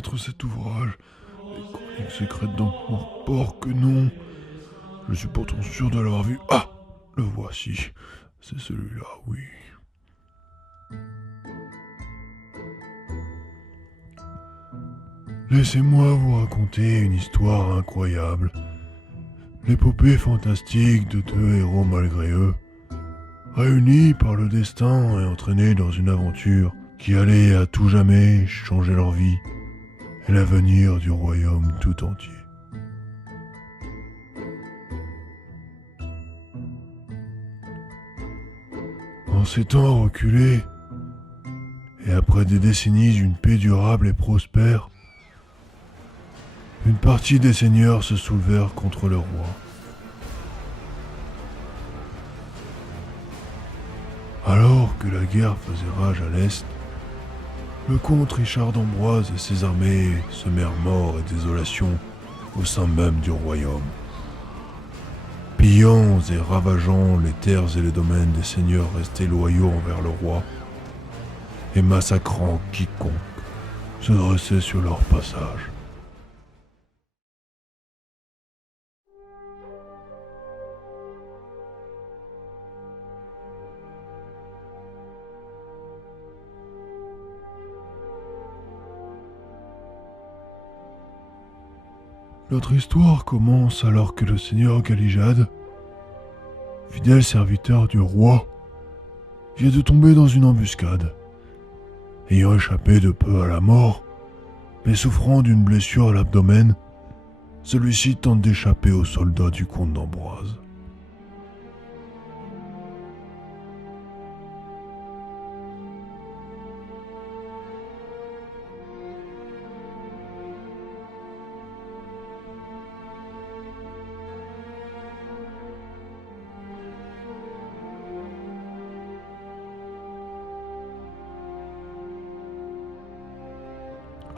peut-être cet ouvrage. Les chroniques secrètes d'un port que non. Je suis pourtant sûr de l'avoir vu. Ah, le voici. C'est celui-là, oui. Laissez-moi vous raconter une histoire incroyable. L'épopée fantastique de deux héros malgré eux, réunis par le destin et entraînés dans une aventure qui allait à tout jamais changer leur vie et l'avenir du royaume tout entier. En ces temps reculés, et après des décennies d'une paix durable et prospère, une partie des seigneurs se soulevèrent contre le roi. Alors que la guerre faisait rage à l'est, le comte Richard d'Ambroise et ses armées semèrent mort et désolation au sein même du royaume, pillant et ravageant les terres et les domaines des seigneurs restés loyaux envers le roi, et massacrant quiconque se dressait sur leur passage. Notre histoire commence alors que le seigneur Galijad, fidèle serviteur du roi, vient de tomber dans une embuscade. Ayant échappé de peu à la mort, mais souffrant d'une blessure à l'abdomen, celui-ci tente d'échapper aux soldats du comte d'Ambroise.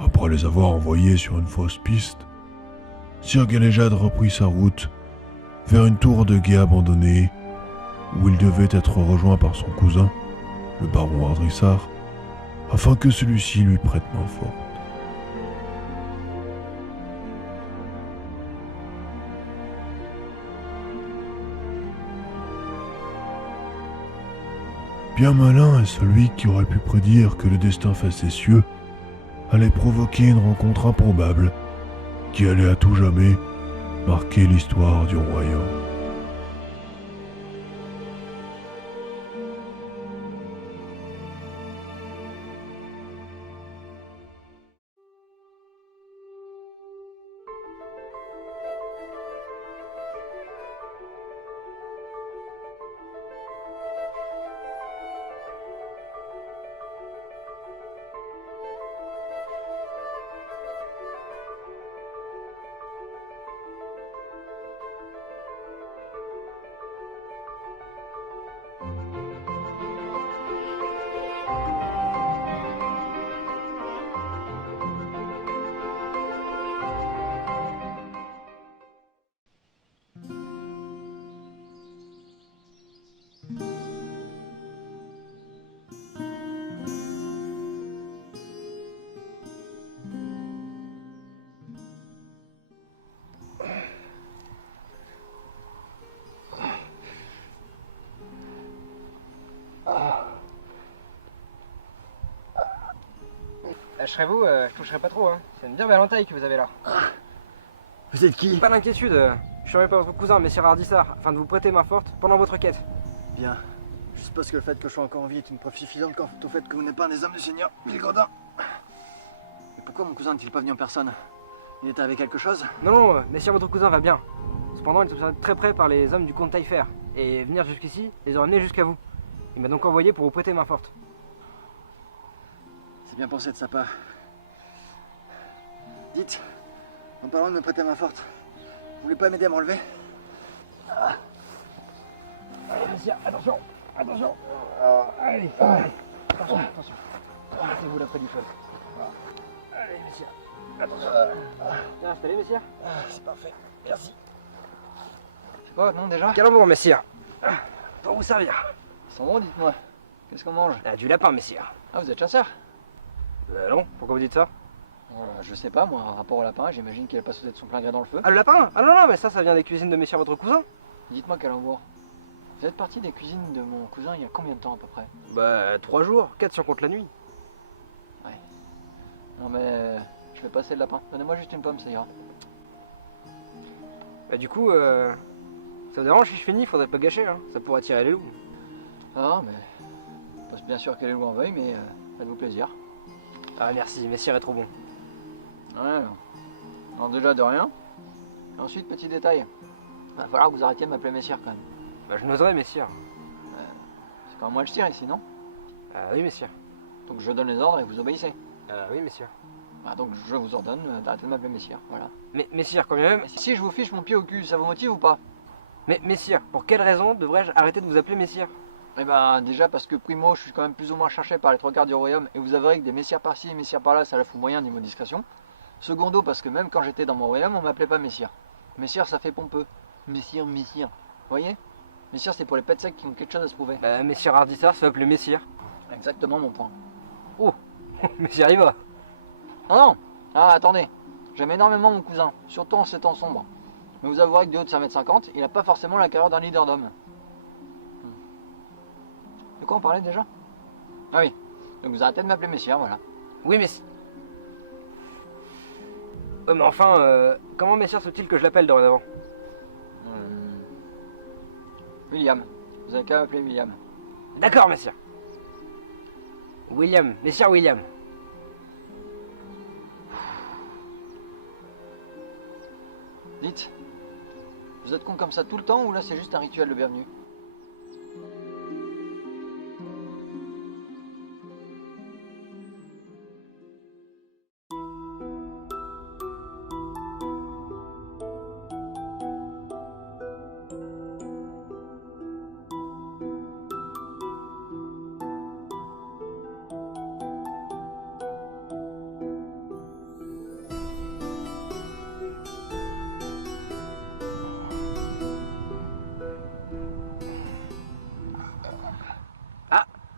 Après les avoir envoyés sur une fausse piste, Sir Galijad reprit sa route vers une tour de guet abandonnée où il devait être rejoint par son cousin, le baron Ardrissard, afin que celui-ci lui prête main forte. Bien malin est celui qui aurait pu prédire que le destin facétieux allait provoquer une rencontre improbable qui allait à tout jamais marquer l'histoire du royaume. Je serais vous, je toucherai pas trop, hein. C'est une bien belle entaille que vous avez là. Vous êtes qui? Pas d'inquiétude, je suis envoyé par votre cousin, Messire Ardissard, afin de vous prêter main forte pendant votre quête. Bien. Je suppose que le fait que je sois encore en vie est une preuve suffisante quant au fait que vous n'êtes pas un des hommes du Seigneur Vilgredin. Et pourquoi mon cousin n'est-il pas venu en personne? Il était avec quelque chose? Non, Messire votre cousin va bien. Cependant, il est observé très près par les hommes du comte Taillefer, et venir jusqu'ici les a emmenés jusqu'à vous. Il m'a donc envoyé pour vous prêter main forte. C'est bien pensé de sa part. Dites, en parlant de me prêter main forte, vous voulez pas m'aider à me relever? Allez, Messire, attention. Allez, attention. Mettez-vous là près du feu. Allez, Messire, attention. Bien installé, Messire? C'est parfait, merci. C'est quoi votre nom déjà? Calembour, Messire. Pour vous servir. Son nom, dites-moi. Qu'est-ce qu'on mange? Du lapin, Messire. Ah, vous êtes chasseur? Non, pourquoi vous dites ça? Je sais pas, moi, en rapport au lapin, j'imagine qu'il a pas sauté de son plein gré dans le feu. Ah, le lapin? Ah non, non, mais ça vient des cuisines de messieurs votre cousin. Dites-moi, Calembour, vous êtes parti des cuisines de mon cousin il y a combien de temps à peu près? Bah, 3 jours, 4 si on compte la nuit. Non mais, je vais passer le lapin. Donnez-moi juste une pomme, ça ira. Bah, du coup, ça vous dérange si je finis? Faudrait pas gâcher, hein. Ça pourrait attirer les loups. Ah, mais, pas bien sûr que les loups en veuillent, mais faites-vous plaisir. Ah, merci, messire est trop bon. Ouais, alors déjà de rien. Et ensuite, petit détail, va falloir que vous arrêtiez de m'appeler messire quand même. Bah, je n'oserais, messire. C'est quand même moi le tire ici, non? Oui, messire. Donc je donne les ordres et vous obéissez. Oui, messire. Ah, donc je vous ordonne d'arrêter de m'appeler messire, voilà. Mais, messire, quand même. Si je vous fiche mon pied au cul, ça vous motive ou pas? Mais, messire, pour quelle raison devrais-je arrêter de vous appeler messire? Eh ben déjà parce que primo, je suis quand même plus ou moins cherché par les trois quarts du royaume et vous avouerez que des messieurs par-ci et messieurs par-là, ça la fout moyen niveau discrétion. Secondo parce que même quand j'étais dans mon royaume, on m'appelait pas messire. Messire ça fait pompeux. Messire, messire. Vous voyez? Messire c'est pour les pets secs qui ont quelque chose à se prouver. Bah, messire Hardissart se fait appeler messire. Exactement mon point. Oh, messire y va. Ah non! Ah attendez, j'aime énormément mon cousin, surtout en ces temps sombres. Mais vous avouerez que du haut de 5,50 m, il n'a pas forcément la carrure d'un leader d'homme. De quoi on parlait déjà? Ah oui, donc vous arrêtez de m'appeler messire, voilà. Oui, messire. Ouais, mais enfin, comment messire faut-il que je l'appelle dorénavant? William, vous avez qu'à m'appeler William. D'accord, messire. William, messire William. Dites, vous êtes con comme ça tout le temps ou là c'est juste un rituel de bienvenue?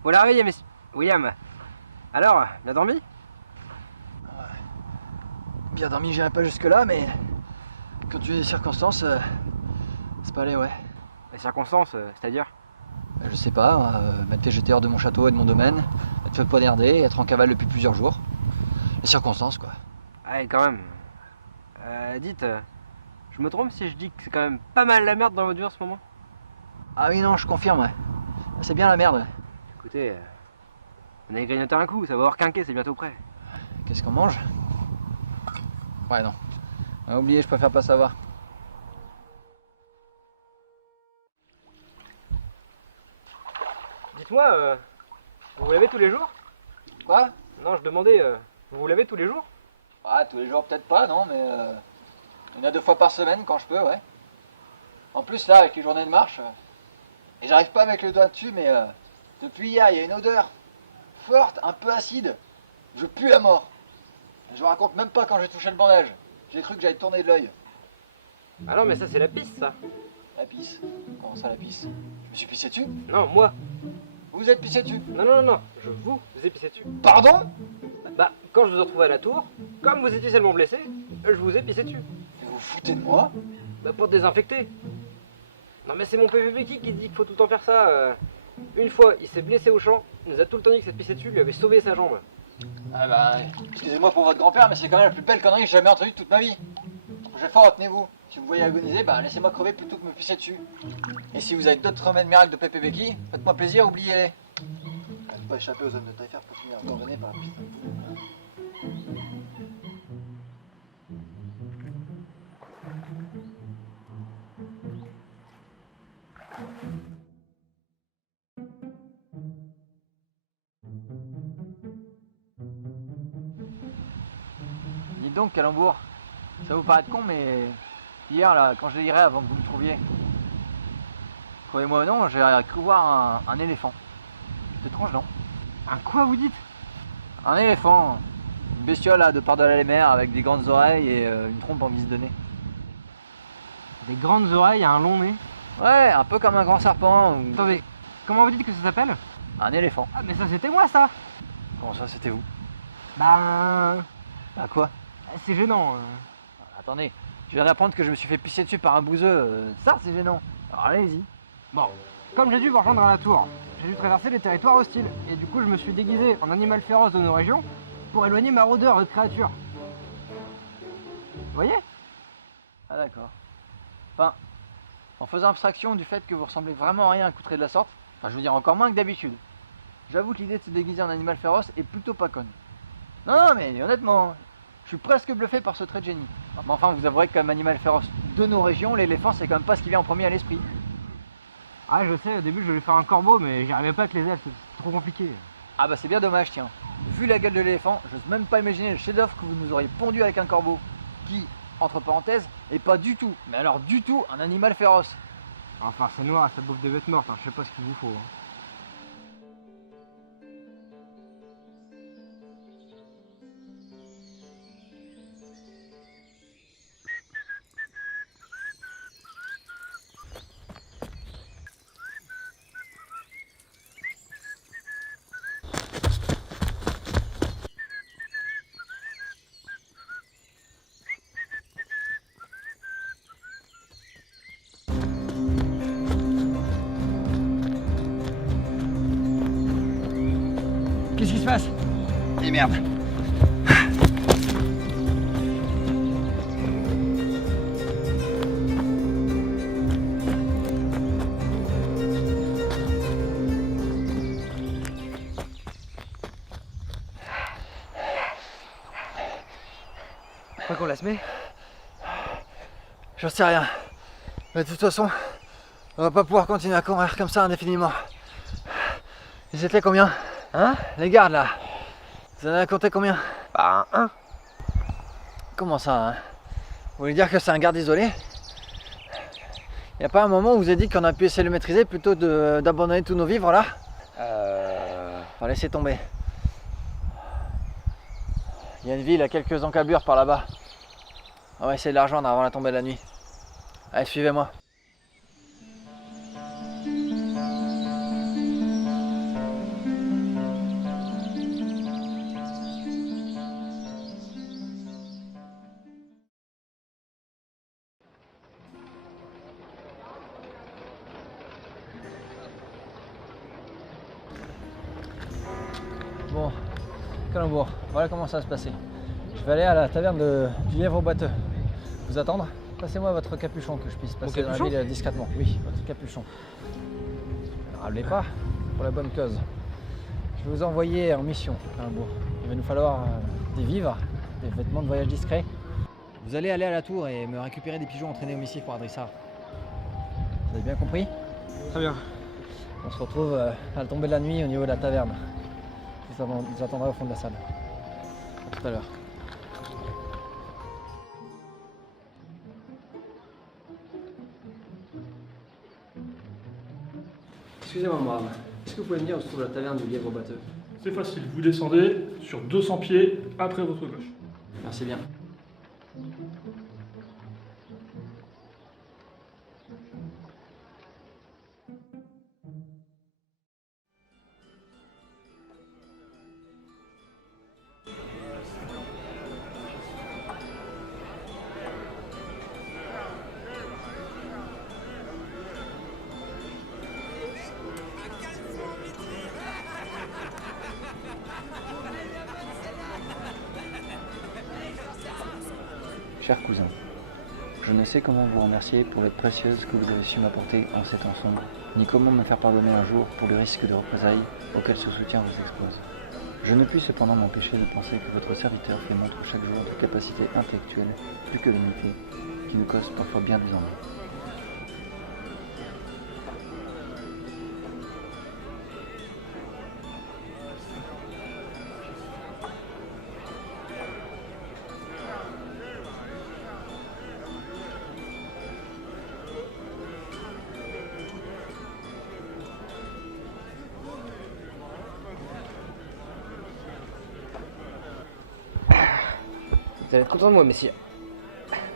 Voilà, réveillé, messire. William. Alors, bien dormi? Bien dormi, j'irai pas jusque là, mais quand tu es des circonstances, c'est pas allé, ouais. Les circonstances, c'est-à-dire? Je sais pas, m'être fait jeter hors de mon château et de mon domaine, être fait poignarder, être en cavale depuis plusieurs jours. Les circonstances, quoi. Ouais, quand même. Dites, je me trompe si je dis que c'est quand même pas mal la merde dans votre vie en ce moment? Ah oui, non, je confirme, ouais. C'est bien la merde, ouais. Écoutez, on a grignoté un coup, ça va avoir quinqué, c'est bientôt prêt. Qu'est-ce qu'on mange? Ouais, non. Ah, oublié, je préfère pas savoir. Dites-moi, vous vous lavez tous les jours? Quoi? Non, je demandais, vous vous lavez tous les jours? Ah, tous les jours, peut-être pas, non, mais une à 2 fois par semaine quand je peux, ouais. En plus, là, avec les journées de marche, et j'arrive pas à mettre le doigt dessus, mais depuis hier, il y a une odeur forte, un peu acide. Je pue la mort. Je vous raconte même pas quand j'ai touché le bandage. J'ai cru que j'allais tourner de l'œil. Ah non, mais ça c'est la pisse, ça. La pisse? Comment ça, la pisse? Je me suis pissé dessus? Non, moi. Vous vous êtes pissé dessus? Non, non, non, non, je vous ai pissé dessus. Pardon? Bah, quand je vous ai retrouvé à la tour, comme vous étiez seulement blessé, je vous ai pissé dessus. Vous vous foutez de moi? Bah, pour te désinfecter. Non, mais c'est mon PVP qui dit qu'il faut tout le temps faire ça. Une fois, il s'est blessé au champ, il nous a tout le temps dit que cette pissée dessus lui avait sauvé sa jambe. Ah bah, excusez-moi pour votre grand-père, mais c'est quand même la plus belle connerie que j'ai jamais entendue de toute ma vie. Je vais fort, retenez-vous. Si vous voyez agoniser, bah laissez-moi crever plutôt que me pisser dessus. Et si vous avez d'autres remèdes miracles de Pépé Becky, faites-moi plaisir, oubliez-les. Ne pas échapper aux zones de Taillefer pour finir condamné par la piste. Dites donc, Calembour, ça vous paraît con, mais hier, là, quand je lirais avant que vous me trouviez, croyez-moi ou non, j'ai cru voir un éléphant. C'est étrange, non? Un quoi, vous dites? Un éléphant, une bestiole là, de par-delà les mers, avec des grandes oreilles et une trompe en guise de nez. Des grandes oreilles, un long nez. Ouais, un peu comme un grand serpent ou Attendez, comment vous dites que ça s'appelle? un éléphant. Ah, mais ça c'était moi, ça. Comment ça, c'était vous? Ben... Bah quoi? C'est gênant. Attendez, je viens d'apprendre que je me suis fait pisser dessus par un bouseux, ça c'est gênant. Alors allez-y. Bon, comme j'ai dû vous rejoindre à la tour, j'ai dû traverser les territoires hostiles. Et du coup, je me suis déguisé en animal féroce de nos régions pour éloigner ma rôdeur de créatures. Vous voyez? Ah d'accord. Enfin, en faisant abstraction du fait que vous ressemblez vraiment à rien accoutré de la sorte, enfin je veux dire encore moins que d'habitude, j'avoue que l'idée de se déguiser en animal féroce est plutôt pas conne. Non, mais honnêtement, je suis presque bluffé par ce trait de génie. Mais enfin, vous avouerez que comme animal féroce de nos régions, l'éléphant c'est quand même pas ce qui vient en premier à l'esprit. Ah, je sais, au début, je voulais faire un corbeau, mais j'y arrivais pas avec les ailes, c'est trop compliqué. Ah bah c'est bien dommage, tiens. Vu la gueule de l'éléphant, j'ose même pas imaginer le chef-d'œuvre que vous nous auriez pondu avec un corbeau, qui, entre parenthèses, est pas du tout, mais alors du tout, un animal féroce. Enfin, c'est noir, ça bouffe des bêtes mortes, je sais pas ce qu'il vous faut. Qu'est-ce qui se passe? Et merde. Quoi qu'on la se met? J'en sais rien. Mais de toute façon, on va pas pouvoir continuer à courir comme ça indéfiniment. Ils étaient combien? Hein? Les gardes là. Vous en avez compté combien? Bah, un. Comment ça, hein? Vous voulez dire que c'est un garde isolé? Y a pas un moment où vous avez dit qu'on a pu essayer de le maîtriser plutôt d'abandonner tous nos vivres là? Enfin, laissez tomber. Il y a une ville à quelques encablures par là-bas. On va essayer de la rejoindre avant la tombée de la nuit. Allez, suivez-moi. Bon, Calembour, voilà comment ça va se passer. Je vais aller à la taverne du Lièvre Boiteux. Vous attendre? Passez-moi votre capuchon que je puisse passer dans la capuchon? ville discrètement. Oui, votre capuchon. Ne râlez pas, pour la bonne cause. Je vais vous envoyer en mission, Calembour. Il va nous falloir des vivres, des vêtements de voyage discrets. Vous allez aller à la tour et me récupérer des pigeons entraînés au missile pour Adrissar. Vous avez bien compris? Très bien. On se retrouve à la tombée de la nuit au niveau de la taverne. Je vous attendrai au fond de la salle. À tout à l'heure. Excusez-moi, brave. Est-ce que vous pouvez me dire où se trouve la taverne du Lièvre Boiteux? C'est facile, vous descendez sur 200 pieds après votre gauche. Merci bien. Cher cousin, je ne sais comment vous remercier pour l'aide précieuse que vous avez su m'apporter en ces temps sombres, ni comment me faire pardonner un jour pour le risque de représailles auquel ce soutien vous expose. Je ne puis cependant m'empêcher de penser que votre serviteur fait montre chaque jour de capacités intellectuelles plus que limitées, qui nous causent parfois bien des ennuis. Vous allez être content de moi, messieurs.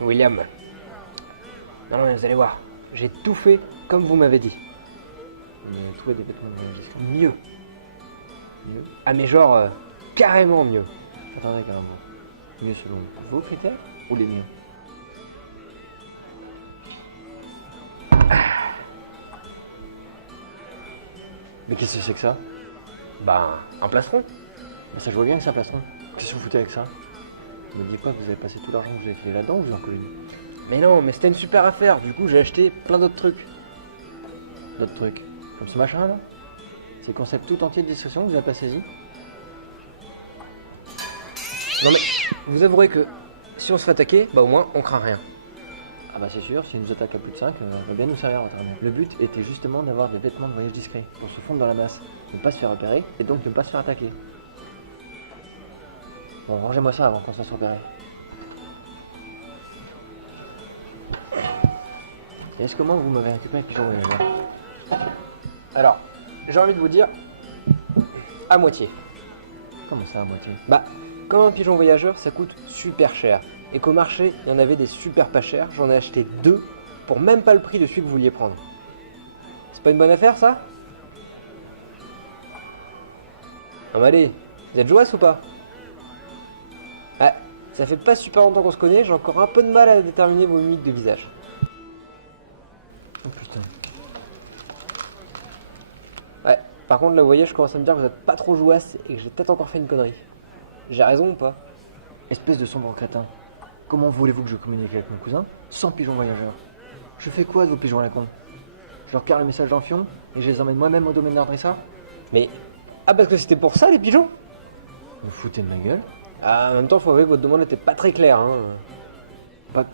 William. Non, mais vous allez voir. J'ai tout fait comme vous m'avez dit. Mais trouver des vêtements de voyage discrets. Mieux. Ah, mais genre, carrément mieux. Attendez, carrément. Mieux selon vos critères ou les miens? Mais qu'est-ce que c'est que ça? Bah, un plastron. Mais ça je vois bien que c'est un plastron. Qu'est-ce que vous foutez avec ça? Ne me dites pas que vous avez passé tout l'argent que vous avez filé là-dedans ou vous en collez une? Mais non, mais c'était une super affaire. Du coup, j'ai acheté plein d'autres trucs. D'autres trucs? Comme ce machin là? C'est le concept tout entier de discrétion que vous n'avez pas saisi? Non mais, vous avouerez que si on se fait attaquer, bah au moins on craint rien. Ah bah c'est sûr, si nous attaque à plus de 5, va bien nous servir votre armée. Le but était justement d'avoir des vêtements de voyage discrets, pour se fondre dans la masse, ne pas se faire repérer, et donc ne pas se faire attaquer. Bon, rangez-moi ça avant qu'on se fasse repérer. Et est-ce comment vous m'avez récupéré le pigeon voyageur? Alors, j'ai envie de vous dire, à moitié. Comment ça à moitié? Bah, comme un pigeon voyageur, ça coûte super cher. Et qu'au marché, il y en avait des super pas chers. J'en ai acheté 2 pour même pas le prix de celui que vous vouliez prendre. C'est pas une bonne affaire, ça? Non mais allez, vous êtes jouasse ou pas? Ouais, ça fait pas super longtemps qu'on se connaît, j'ai encore un peu de mal à déterminer vos mimiques de visage. Oh putain. Ouais, par contre là vous voyez, je commence à me dire que vous êtes pas trop jouasse et que j'ai peut-être encore fait une connerie. J'ai raison ou pas? Espèce de sombre crétin. Comment voulez-vous que je communique avec mon cousin sans pigeon voyageur? Je fais quoi de vos pigeons à la con? Je leur carre le message dans le fion et je les emmène moi-même au domaine d'Ardrissa? Mais... Ah parce que c'était pour ça les pigeons? Vous foutez de ma gueule? Ah en même temps faut avouer que votre demande n'était pas très claire hein.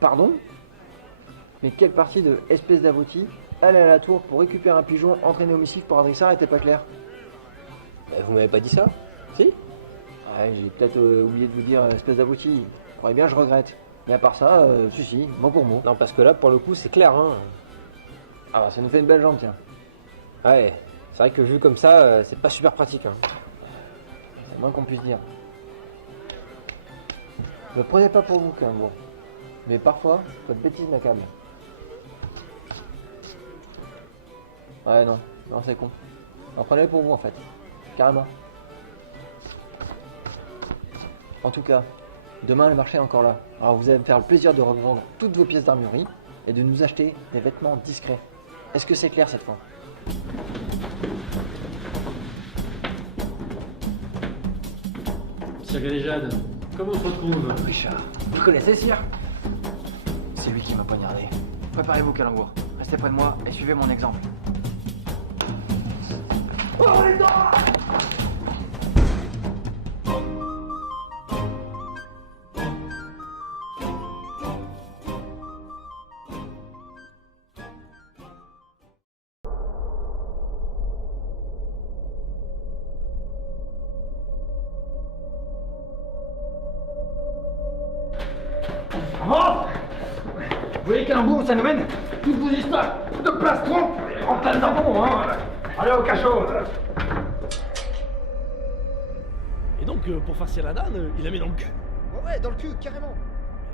Pardon? Mais quelle partie de espèce d'abruti aller à la tour pour récupérer un pigeon entraîné au missile pour Adrissa était pas clair? Bah, vous m'avez pas dit ça? Si? Ouais, j'ai peut-être oublié de vous dire espèce d'abruti. Vous croyez bien, je regrette. Mais à part ça, si, mot pour mot. Non parce que là pour le coup c'est clair hein. Ah bah ça nous fait une belle jambe, tiens. Ouais, c'est vrai que vu comme ça, c'est pas super pratique hein. C'est le moins qu'on puisse dire. Ne prenez pas pour vous quand même, bon. Mais parfois, votre bêtise m'accable. Ouais, non, c'est con. Alors prenez-le pour vous en fait. Carrément. En tout cas, demain le marché est encore là. Alors vous allez me faire le plaisir de revendre toutes vos pièces d'armurerie et de nous acheter des vêtements discrets. Est-ce que c'est clair cette fois? Sir Galéjade, comment on se retrouve? Richard, Vous connaissez Sire? c'est lui qui m'a poignardé. Préparez-vous, Calembour. Restez près de moi et suivez mon exemple. Vous voyez quel embout ça nous mène? Toutes vos histoires de plastron en plein d'abon, hein. Allez au cachot. Et donc, pour farcir la danne, il la met dans le cul. Ouais, dans le cul, carrément.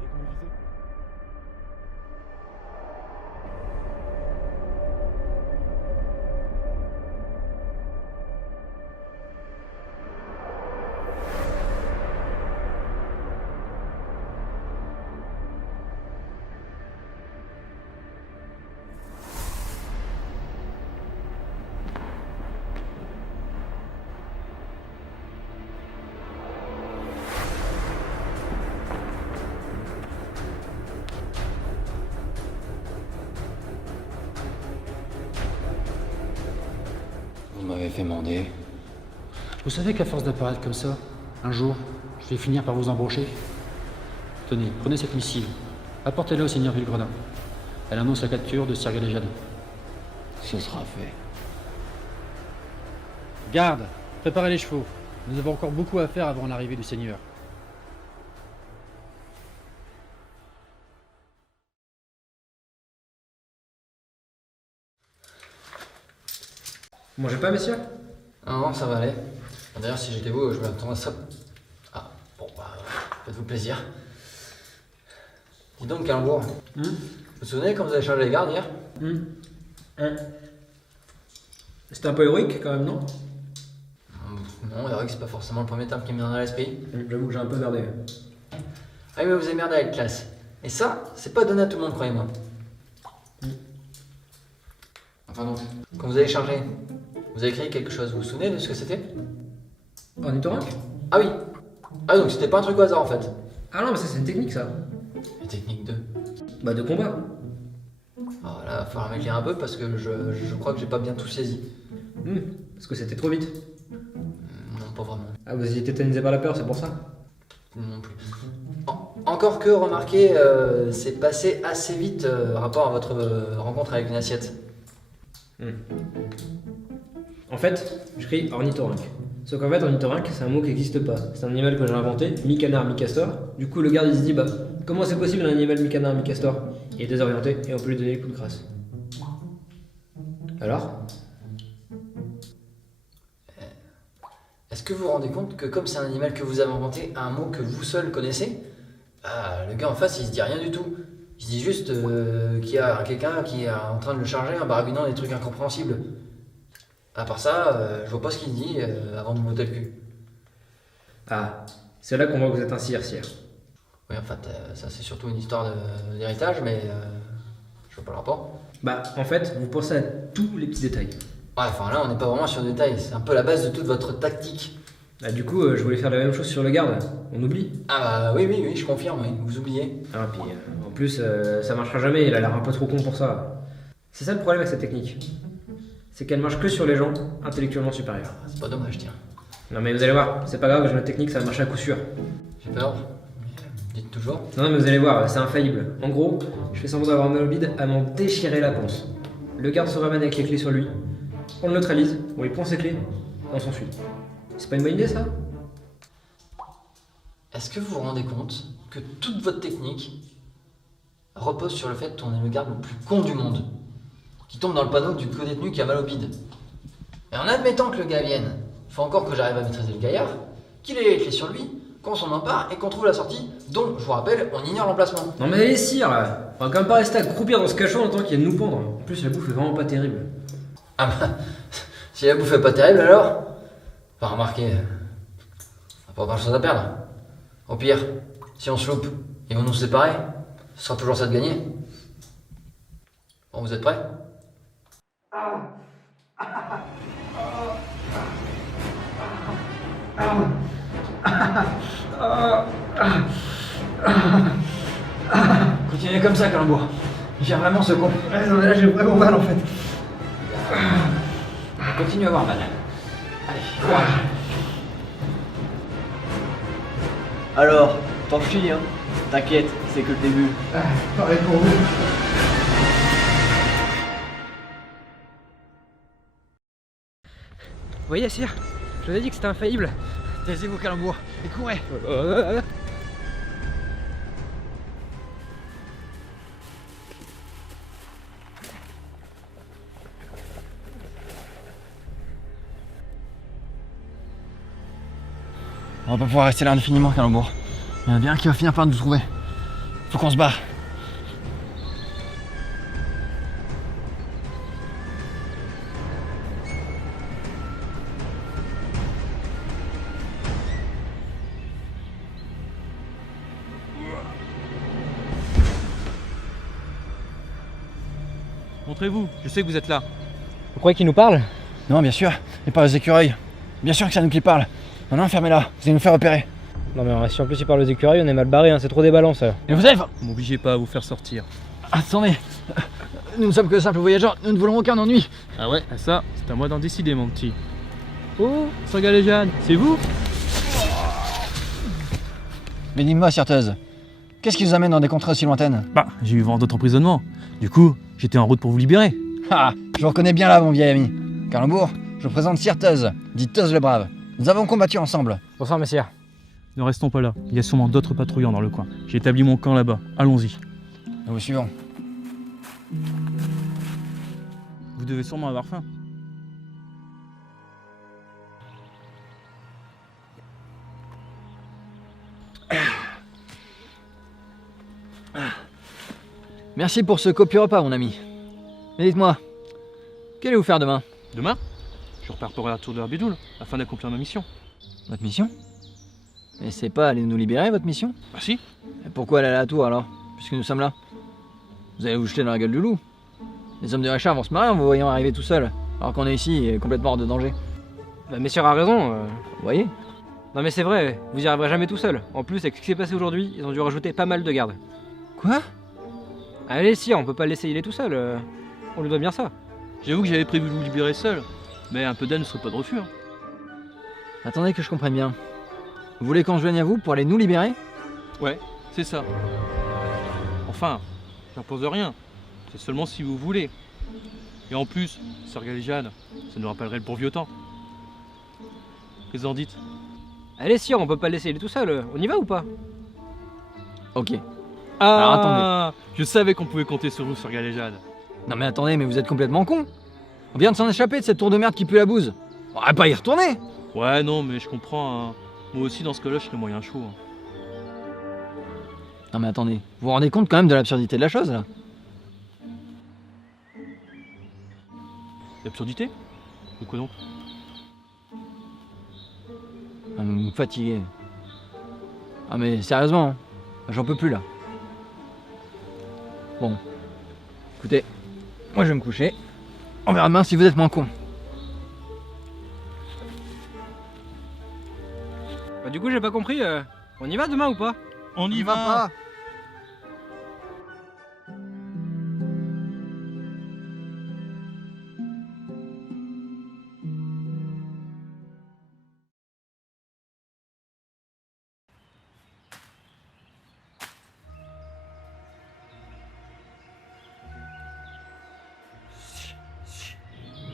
Et comment il visait? Vous m'avez fait mander. Vous savez qu'à force d'apparaître comme ça, un jour, je vais finir par vous embaucher. Tenez, prenez cette missive. Apportez-la au seigneur Villegredin. Elle annonce la capture de Sir Galéjade. Ce sera fait. Garde, préparez les chevaux. Nous avons encore beaucoup à faire avant l'arrivée du seigneur. Vous mangez pas messieurs? Non, ça va aller. D'ailleurs, si j'étais vous, je m'attendrais ça. Ah, bon, bah, faites-vous plaisir. Dis donc, Calembour. Vous vous souvenez quand vous avez chargé les gardes hier? C'était un peu héroïque quand même, non? Non, Eric, c'est pas forcément le premier terme qui me vient à l'esprit. J'avoue que j'ai un peu merdé. Ah oui, mais vous avez merdé avec classe. Et ça, c'est pas donné à tout le monde, croyez-moi. Enfin donc, quand vous avez chargé, vous avez écrit quelque chose, vous vous souvenez de ce que c'était? Ornithorynque? Ah oui. Ah donc c'était pas un truc au hasard en fait. Ah non, mais ça c'est une technique ça. La technique 2. Bah de combat. Alors là, il va falloir m'éclairer un peu parce que je crois que j'ai pas bien tout saisi. Parce que c'était trop vite. Non, pas vraiment. Ah, vous étiez tétanisé par la peur, c'est pour ça? Non plus. Encore que, remarquez, c'est passé assez vite rapport à votre rencontre avec une assiette. En fait, je crie ornithorynque. Sauf qu'en fait, ornithorynque, c'est un mot qui n'existe pas. C'est un animal que j'ai inventé, mi-canard, mi-castor. Du coup, le garde il se dit, bah, comment c'est possible un animal mi-canard, mi-castor? Il est désorienté et on peut lui donner le coup de grâce. Alors? Est-ce que vous vous rendez compte que comme c'est un animal que vous avez inventé, un mot que vous seul connaissez, bah, le gars en face il se dit rien du tout. Il se dit juste qu'il y a quelqu'un qui est en train de le charger en baragouinant des trucs incompréhensibles. À part ça, je vois pas ce qu'il dit avant de me botter le cul. Ah, c'est là qu'on voit que vous êtes un cire-cire. Oui, en fait, ça c'est surtout une histoire d'héritage, mais je vois pas le rapport. Bah, en fait, vous pensez à tous les petits détails. Ouais, enfin là on n'est pas vraiment sur le détail, c'est un peu la base de toute votre tactique. Bah, du coup, je voulais faire la même chose sur le garde. On oublie. Ah bah oui, je confirme, oui, vous oubliez. Ah, puis en plus, ça marchera jamais, il a l'air un peu trop con pour ça. C'est ça le problème avec cette technique. C'est qu'elle marche que sur les gens intellectuellement supérieurs. C'est pas dommage, tiens. Non mais vous allez voir, c'est pas grave, j'ai notre technique, ça va marcher à coup sûr. J'ai peur. Dites toujours. Non mais vous allez voir, c'est infaillible. En gros, je fais semblant d'avoir mal au bide à m'en déchirer la panse. Le garde se ramène avec les clés sur lui, on le neutralise, on lui prend ses clés, on s'enfuit. C'est pas une bonne idée ça? Est-ce que vous vous rendez compte que toute votre technique repose sur le fait de tourner le garde le plus con du monde, qui tombe dans le panneau du co-détenu qui a mal au bide? Et en admettant que le gars vienne, il faut encore que j'arrive à maîtriser le gaillard, qu'il ait les clés sur lui, qu'on s'en empare et qu'on trouve la sortie, dont, je vous rappelle, on ignore l'emplacement. Non mais allez sire, on va quand même pas rester à croupir dans ce cachot en tant qu'il y a de nous pendre. En plus la bouffe est vraiment pas terrible. Ah bah, si la bouffe est pas terrible alors, enfin remarquez, on n'a pas grand chose à perdre. Au pire, si on se loupe, ils vont nous séparer, ce sera toujours ça de gagner. Bon, vous êtes prêts? Continuez comme ça, Calembour. J'ai vraiment ce con. Ouais, non, mais là j'ai vraiment mal en fait. Continue à avoir mal. Allez, courage. Alors, t'en chies, hein. T'inquiète, c'est que le début. Pareil pour vous. Vous voyez sire, je vous ai dit que c'était infaillible. Taisez-vous, Calembour, et courez. On va pas pouvoir rester là indéfiniment, Calembour. Il y en a bien un qui va finir par nous trouver. Faut qu'on se barre. Montrez-vous, je sais que vous êtes là. Vous croyez qu'il nous parle? Non, bien sûr, et pas aux écureuils. Bien sûr que c'est à nous qui parle. Non, fermez-la, vous allez nous faire repérer. Non mais si en plus il parle aux écureuils, on est mal barré, hein, c'est trop déballant ça. Et vous avez... M'obligez pas à vous faire sortir. Attendez, nous ne sommes que simples voyageurs, nous ne voulons aucun ennui. Ah ouais, ça, c'est à moi d'en décider, mon petit. Oh, Saint-Galéjane, c'est vous? Mais dis-moi, Cierteuse, qu'est-ce qui vous amène dans des contrées aussi lointaines? Bah, j'ai eu vent d'autres emprisonnements. Du coup, j'étais en route pour vous libérer. Ah, je vous reconnais bien là, mon vieil ami. Calembour, je vous présente Cierteuse, dit Teuse le Brave. Nous avons combattu ensemble. Bonsoir messieurs. Ne restons pas là, il y a sûrement d'autres patrouillants dans le coin. J'ai établi mon camp là-bas, allons-y. Nous vous suivons. Vous devez sûrement avoir faim. Merci pour ce copieux repas, mon ami. Mais dites-moi, qu'allez-vous faire demain? Demain? Je repars pour la tour de Herbidoul, afin d'accomplir ma mission. Votre mission? Et c'est pas aller nous libérer, votre mission? Bah si. Et pourquoi aller à la tour alors? Puisque nous sommes là. Vous allez vous jeter dans la gueule du loup. Les hommes de Richard vont se marrer en vous voyant arriver tout seul, alors qu'on est ici et complètement hors de danger. Bah, messieurs a raison. Vous voyez? Non, mais c'est vrai, vous y arriverez jamais tout seul. En plus, avec ce qui s'est passé aujourd'hui, ils ont dû rajouter pas mal de gardes. Quoi? Allez, sire, on peut pas le laisser, il est tout seul. On lui doit bien ça. J'avoue que j'avais prévu de vous libérer seul, mais un peu d'aide ne serait pas de refus. Hein. Attendez que je comprenne bien. Vous voulez qu'on se joigne à vous pour aller nous libérer? Ouais, c'est ça. Enfin, j'impose rien. C'est seulement si vous voulez. Et en plus, Sir Galijad, ça nous rappellerait le bon vieux temps. Qu'est-ce que vous en dites? Allez, sire, on peut pas le laisser, il est tout seul. On y va ou pas? Ok. Ah, Alors, attendez. Je savais qu'on pouvait compter sur vous, Sir Galijad. Non mais attendez, mais vous êtes complètement con. On vient de s'en échapper de cette tour de merde qui pue la bouse. On va pas y retourner. Ouais, non, mais je comprends. Hein. Moi aussi, dans ce cas-là, je serais moyen chaud. Hein. Non mais attendez, vous vous rendez compte quand même de l'absurdité de la chose là? L'absurdité? De quoi donc? Vous me fatiguez. Ah mais sérieusement, hein, j'en peux plus là. Bon, écoutez, moi je vais me coucher. On verra demain si vous êtes moins con. Bah, du coup, j'ai pas compris. On y va demain ou pas? On y va pas.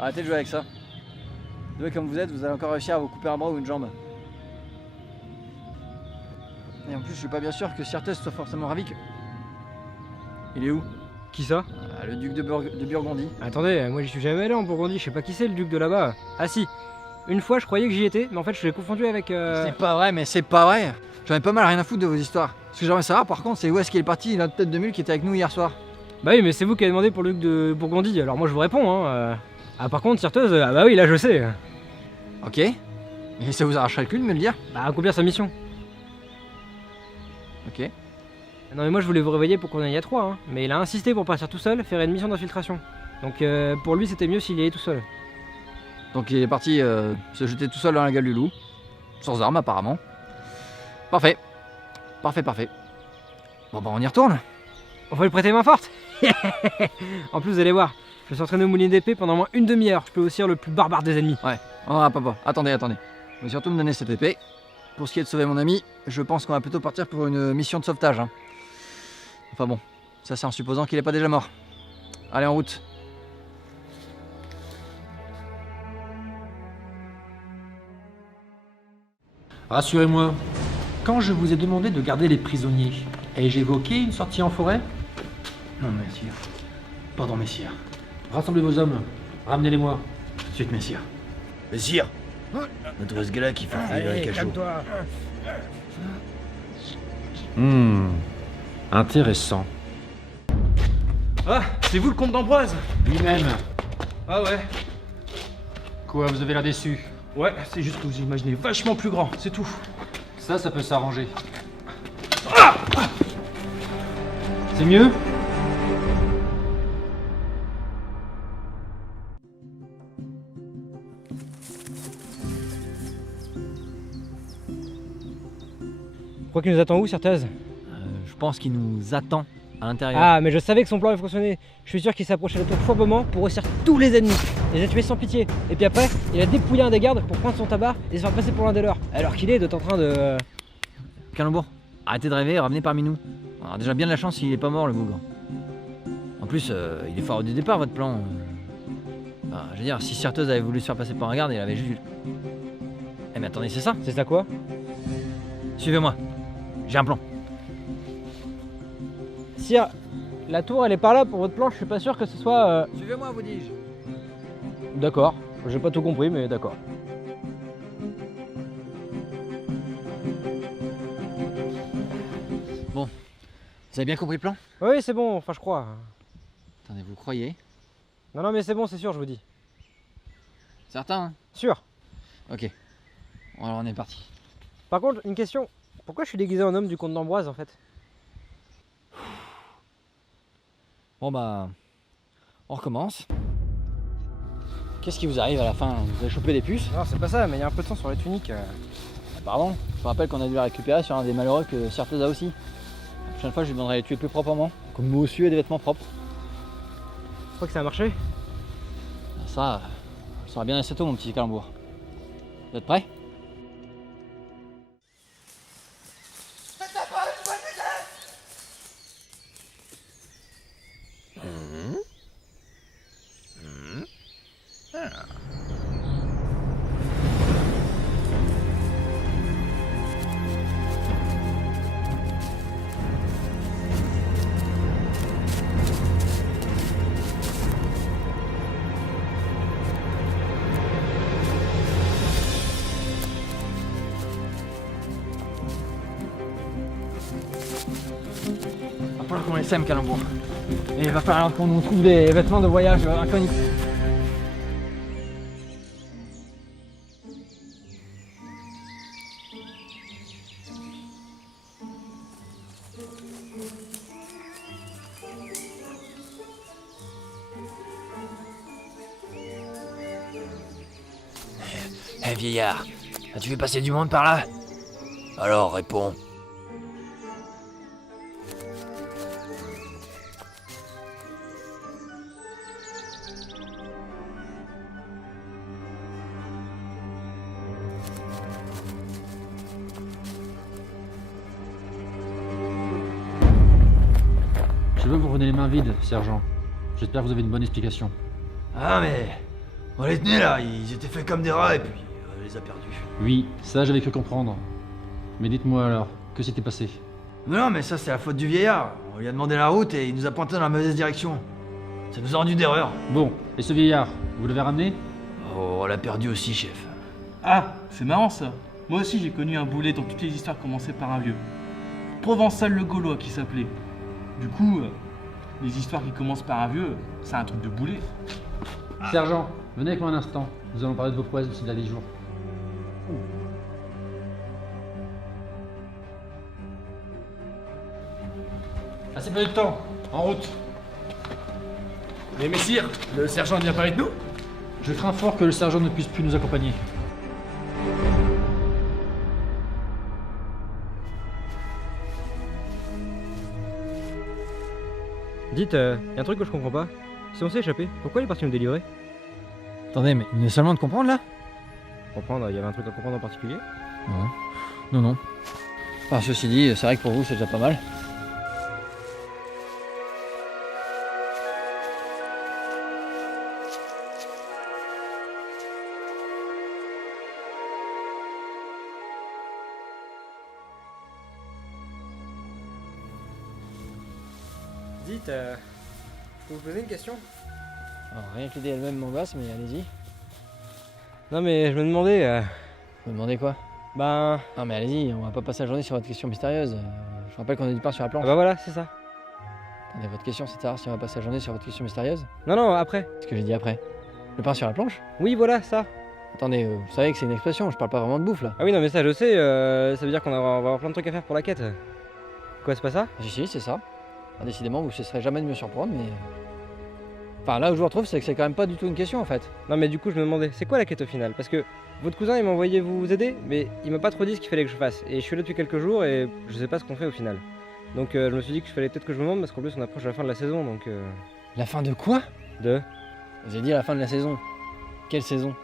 Arrêtez de jouer avec ça. Doué comme vous êtes, vous allez encore réussir à vous couper un bras ou une jambe. Et en plus, je suis pas bien sûr que Sirtes soit forcément ravi que... Il est où? Qui ça? Le duc de Burgondie. Attendez, moi j'y suis jamais allé en Bourgogne, je sais pas qui c'est le duc de là-bas. Ah si, une fois je croyais que j'y étais, mais en fait je l'ai confondu avec... C'est pas vrai, mais c'est pas vrai. J'en ai pas mal rien à foutre de vos histoires. Ce que j'aimerais savoir par contre, c'est où est-ce qu'il est parti notre tête de mule qui était avec nous hier soir. Bah oui, mais c'est vous qui avez demandé pour le duc de Bourgogne, alors moi je vous réponds, hein. Ah par contre, Sirteuse, ah bah oui, là je sais. Ok. Et ça vous arracherait le cul de me le dire? Bah accomplir sa mission. Ok. Non mais moi je voulais vous réveiller pour qu'on aille à 3, hein. Mais il a insisté pour partir tout seul, faire une mission d'infiltration. Donc pour lui c'était mieux s'il y allait tout seul. Donc il est parti se jeter tout seul dans la gueule du loup. Sans armes apparemment. Parfait. Parfait, parfait. Bon bah on y retourne. On va lui prêter main forte. En plus vous allez voir, je me suis entraîné au moulin d'épée pendant au moins une demi-heure. Je peux aussi le plus barbare des ennemis. Ouais. Oh papa, attendez. Je vais surtout me donner cette épée. Pour ce qui est de sauver mon ami, je pense qu'on va plutôt partir pour une mission de sauvetage. Hein. Enfin bon, ça c'est en supposant qu'il n'est pas déjà mort. Allez en route. Rassurez-moi, quand je vous ai demandé de garder les prisonniers, ai-je évoqué une sortie en forêt? Non, messire. Pardon, messire. Rassemblez vos hommes, ramenez-les-moi. Tout de suite, messire. Messire, notre ce gars-là qui fait les cachots. Intéressant. Ah, c'est vous le comte d'Ambroise? Lui-même. Ah ouais. Quoi, vous avez l'air déçu? Ouais, c'est juste que vous imaginez vachement plus grand, c'est tout. Ça peut s'arranger. C'est mieux? Je crois qu'il nous attend où, Sirteuse? Je pense qu'il nous attend à l'intérieur. Ah, mais je savais que son plan avait fonctionné. Je suis sûr qu'il s'approchait de la tour fourbement pour réussir tous les ennemis. Il les a tués sans pitié. Et puis après, il a dépouillé un des gardes pour prendre son tabac et se faire passer pour l'un des leurs. Alors qu'il est en train de... Calembour, arrêtez de rêver, revenez parmi nous. On a déjà bien de la chance s'il est pas mort, le bougre. En plus, il est fort du départ, votre plan. Enfin, je veux dire, si Sirteuse avait voulu se faire passer pour un garde, il avait juste... Eh mais attendez, c'est ça? C'est ça quoi? Suivez-moi. J'ai un plan. Sire, la tour elle est par là pour votre plan, je suis pas sûr que ce soit... Suivez-moi, vous dis-je. D'accord, j'ai pas tout compris mais d'accord. Bon, vous avez bien compris le plan? Oui c'est bon, enfin je crois. Attendez, vous le croyez? Non mais c'est bon, c'est sûr, je vous dis. Certain, hein? Sûr. Ok. Bon, alors on est parti. Par contre, une question. Pourquoi je suis déguisé en homme du comte d'Ambroise en fait? Bon bah... On recommence. Qu'est-ce qui vous arrive à la fin? Vous avez chopé des puces? Non, c'est pas ça, mais il y a un peu de sang sur les tuniques. Pardon? Je vous rappelle qu'on a dû la récupérer sur un des malheureux que Certeuse a aussi. La prochaine fois, je lui demanderai de les tuer plus proprement. Comme moi aussi, et des vêtements propres. Je crois que ça a marché. Ça sera bien assez tôt, mon petit calembour. Vous êtes prêts? Va falloir qu'on les sème, Calembour. Et il va falloir qu'on nous trouve des vêtements de voyage inconnus. Hé vieillard, as-tu vu passer du monde par là? Alors réponds. Je veux que vous revenez les mains vides, sergent. J'espère que vous avez une bonne explication. Ah mais... On les tenait là, ils étaient faits comme des rats et puis on les a perdus. Oui, ça j'avais cru comprendre. Mais dites-moi alors, que s'était passé? Non mais ça c'est la faute du vieillard. On lui a demandé la route et il nous a pointé dans la mauvaise direction. Ça nous a rendu d'erreur. Bon, et ce vieillard, vous l'avez ramené? Oh, on l'a perdu aussi, chef. Ah, c'est marrant ça. Moi aussi j'ai connu un boulet dont toutes les histoires commençaient par un vieux. Provençal le Gaulois qui s'appelait. Du coup, les histoires qui commencent par un vieux, c'est un truc de boulet. Sergent, venez avec moi un instant. Nous allons parler de vos prouesses de ces derniers jours. Assez peu de temps, en route. Mais messire, le sergent vient pas avec nous? Je crains fort que le sergent ne puisse plus nous accompagner. Dites, y a un truc que je comprends pas. Si on s'est échappé, pourquoi il est parti nous délivrer? Attendez, mais il venait seulement de comprendre là? Comprendre, il y avait un truc à comprendre en particulier? Non. Enfin, ceci dit, c'est vrai que pour vous, c'est déjà pas mal. Dites, je peux vous poser une question? Alors, rien que l'idée elle-même m'angoisse, mais allez-y. Non mais je me demandais, Vous me demandez quoi? ben... Non mais allez-y, on va pas passer la journée sur votre question mystérieuse. Je rappelle qu'on a du pain sur la planche. Ah bah voilà, c'est ça. Attendez, votre question c'est de savoir si on va passer la journée sur votre question mystérieuse? Non, après. Ce que j'ai dit après. Le pain sur la planche? Oui, voilà, ça. Attendez, vous savez que c'est une expression, je parle pas vraiment de bouffe là. Ah oui, non mais ça je sais, ça veut dire qu'on va avoir plein de trucs à faire pour la quête. Quoi, c'est pas ça? Si, c'est ça. Alors, décidément, vous cesserez jamais de me surprendre, mais... Enfin, là où je vous retrouve, c'est que c'est quand même pas du tout une question en fait. Non mais du coup je me demandais, c'est quoi la quête au final? Parce que votre cousin il m'a envoyé vous aider, mais il m'a pas trop dit ce qu'il fallait que je fasse. Et je suis là depuis quelques jours et je sais pas ce qu'on fait au final. Donc je me suis dit qu'il fallait peut-être que je me demande parce qu'en plus on approche la fin de la saison donc... La fin de quoi? De... Vous avez dit la fin de la saison. Quelle saison?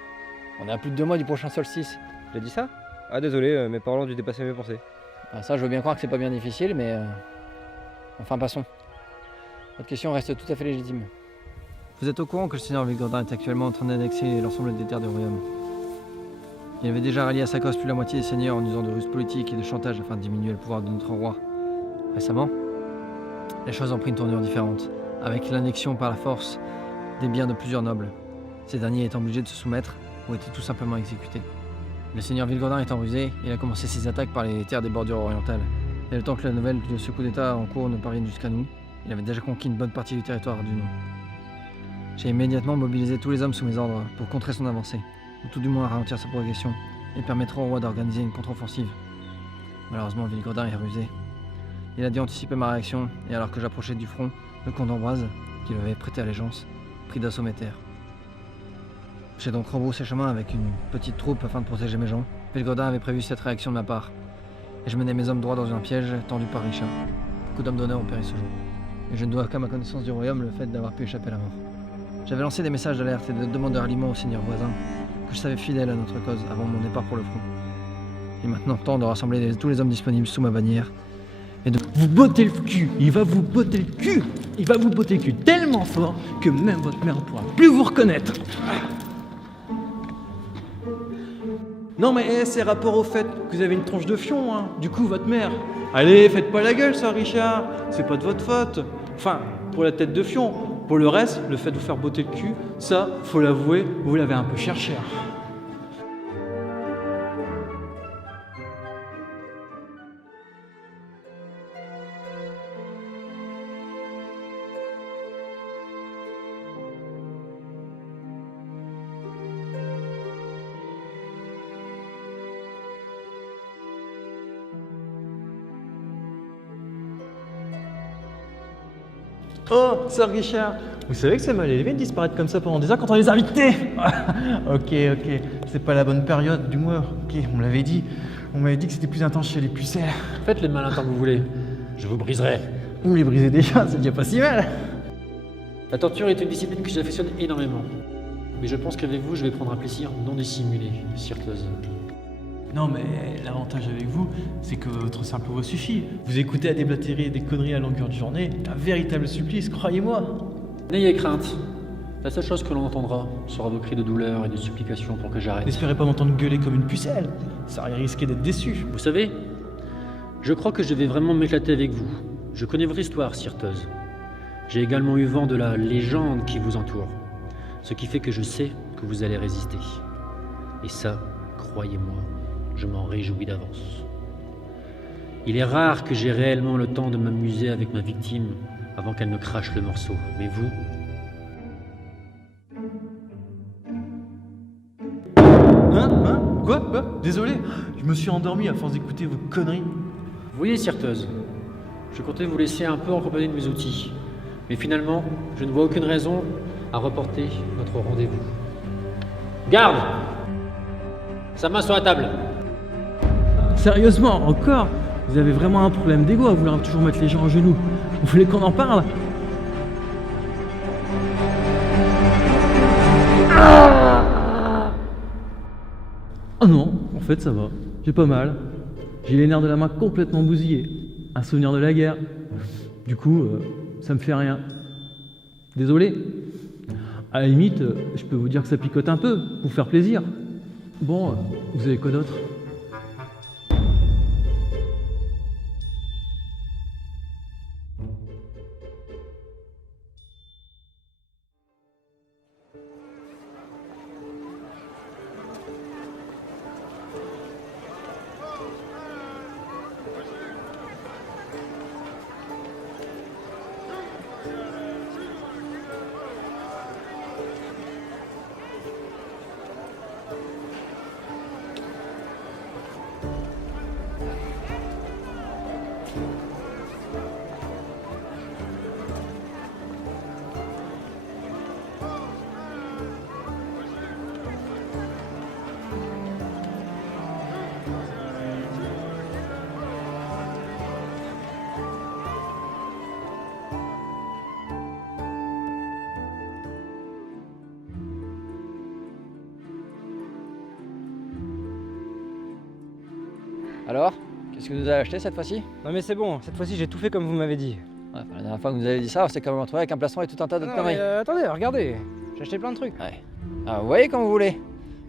On est à plus de 2 mois du prochain solstice. J'ai dit ça? Ah désolé, mes parents ont dû dépasser mes pensées. Ah, ça, je veux bien croire que c'est pas bien difficile, mais... Enfin, passons. Votre question reste tout à fait légitime. Vous êtes au courant que le seigneur Vilgandin est actuellement en train d'annexer l'ensemble des terres du royaume. Il avait déjà rallié à sa cause plus la moitié des seigneurs en usant de ruses politiques et de chantage afin de diminuer le pouvoir de notre roi. Récemment, les choses ont pris une tournure différente, avec l'annexion par la force des biens de plusieurs nobles. Ces derniers étant obligés de se soumettre ou étaient tout simplement exécutés. Le seigneur Vilgandin étant rusé, il a commencé ses attaques par les terres des bordures orientales. Et le temps que la nouvelle de ce coup d'état en cours ne parvienne jusqu'à nous, il avait déjà conquis une bonne partie du territoire du Nord. J'ai immédiatement mobilisé tous les hommes sous mes ordres pour contrer son avancée, ou tout du moins ralentir sa progression, et permettre au roi d'organiser une contre-offensive. Malheureusement, Villegredin est rusé. Il a dû anticiper ma réaction, et alors que j'approchais du front, le comte d'Amboise, qui lui avait prêté allégeance, prit d'assaut mes terres. J'ai donc rebroussé chemin avec une petite troupe afin de protéger mes gens. Villegredin avait prévu cette réaction de ma part, et je menais mes hommes droit dans un piège tendu par Richard. Beaucoup d'hommes d'honneur ont péri ce jour, et je ne dois qu'à ma connaissance du royaume le fait d'avoir pu échapper à la mort. J'avais lancé des messages d'alerte et de demande de ralliement au seigneur voisin, que je savais fidèle à notre cause avant mon départ pour le front. Il est maintenant temps de rassembler tous les hommes disponibles sous ma bannière, et de Vous bottez le cul, il va vous botter le cul. Il va vous botter le cul tellement fort que même votre mère ne pourra plus vous reconnaître. Non mais c'est rapport au fait que vous avez une tronche de fion, hein. Du coup votre mère. Allez, faites pas la gueule ça Richard, c'est pas de votre faute. Enfin, pour la tête de fion. Pour le reste, le fait de vous faire botter le cul, ça, faut l'avouer, vous l'avez un peu cherché. Oh, Sir Richard, vous savez que c'est mal élevé de disparaître comme ça pendant des heures quand on les invités. Ok, c'est pas la bonne période du mois. Ok, on me l'avait dit. On m'avait dit que c'était plus intense chez les pucelles. Faites les malins tant que vous voulez. Je vous briserai. Vous me les brisez déjà, c'est déjà pas si mal. La torture est une discipline que j'affectionne énormément. Mais je pense qu'avec vous, je vais prendre un plaisir non dissimulé, Sirteuse. Non mais l'avantage avec vous, c'est que votre simple voix suffit. Vous écoutez à déblatérer des conneries à longueur de journée, un véritable supplice, croyez-moi. N'ayez crainte. La seule chose que l'on entendra sera vos cris de douleur et de supplication pour que j'arrête. N'espérez pas m'entendre gueuler comme une pucelle, ça risquait d'être déçu. Vous savez, je crois que je vais vraiment m'éclater avec vous. Je connais votre histoire, Sirteuse. J'ai également eu vent de la légende qui vous entoure. Ce qui fait que je sais que vous allez résister. Et ça, croyez-moi, je m'en réjouis d'avance. Il est rare que j'ai réellement le temps de m'amuser avec ma victime avant qu'elle ne crache le morceau. Mais vous... Hein Quoi Désolé, je me suis endormi à force d'écouter vos conneries. Vous voyez, Sirteuse, je comptais vous laisser un peu en compagnie de mes outils. Mais finalement, je ne vois aucune raison à reporter notre rendez-vous. Garde! Sa main sur la table. Sérieusement, encore? Vous avez vraiment un problème d'ego à vouloir toujours mettre les gens à genoux. Vous voulez qu'on en parle? Oh non, en fait ça va. J'ai pas mal. J'ai les nerfs de la main complètement bousillés. Un souvenir de la guerre. Du coup, ça me fait rien. Désolé. À la limite, je peux vous dire que ça picote un peu, pour vous faire plaisir. Bon, vous avez quoi d'autre? Alors, qu'est-ce que vous avez acheté cette fois-ci? Non mais c'est bon, cette fois-ci j'ai tout fait comme vous m'avez dit. Ouais, la dernière fois que vous nous avez dit ça, on s'est quand même retrouvé avec un plastron et tout un tas d'autres conneries. Attendez, regardez, j'ai acheté plein de trucs. Ouais. Ah, vous voyez comme vous voulez.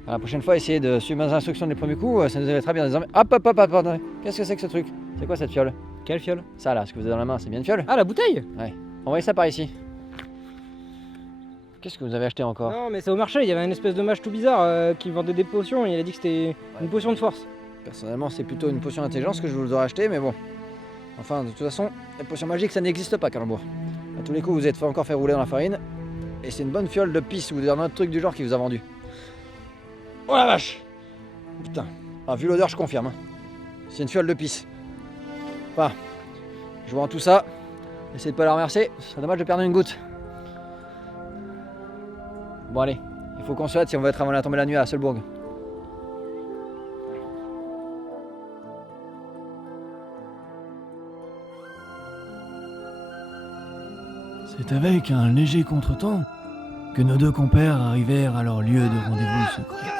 Alors, la prochaine fois, essayez de suivre mes instructions du premier coup, ça nous évitera bien désormais. Hop, attendez. Qu'est-ce que c'est que ce truc? C'est quoi cette fiole? Quelle fiole? Ça là, ce que vous avez dans la main, c'est bien une fiole? Ah, la bouteille? Ouais. Envoyez ça par ici. Qu'est-ce que vous avez acheté encore? Non mais c'est au marché, il y avait une espèce de mage tout bizarre qui vendait des potions et il a dit que c'était une potion de force. Personnellement, c'est plutôt une potion d'intelligence que je vous aurais acheté, mais bon. Enfin, de toute façon, les potions magiques, ça n'existe pas, Calembour. À tous les coups, vous êtes encore fait rouler dans la farine. Et c'est une bonne fiole de pisse ou d'un autre truc du genre qui vous a vendu. Oh la vache! Putain, vu l'odeur, je confirme. Hein. C'est une fiole de pisse. Enfin, je vois en tout ça. Essayez de pas la remercier, ce serait dommage de perdre une goutte. Bon allez, il faut qu'on se hâte si on veut être avant la tombée de la nuit à Hasselbourg. C'est avec un léger contretemps que nos deux compères arrivèrent à leur lieu de rendez-vous secret.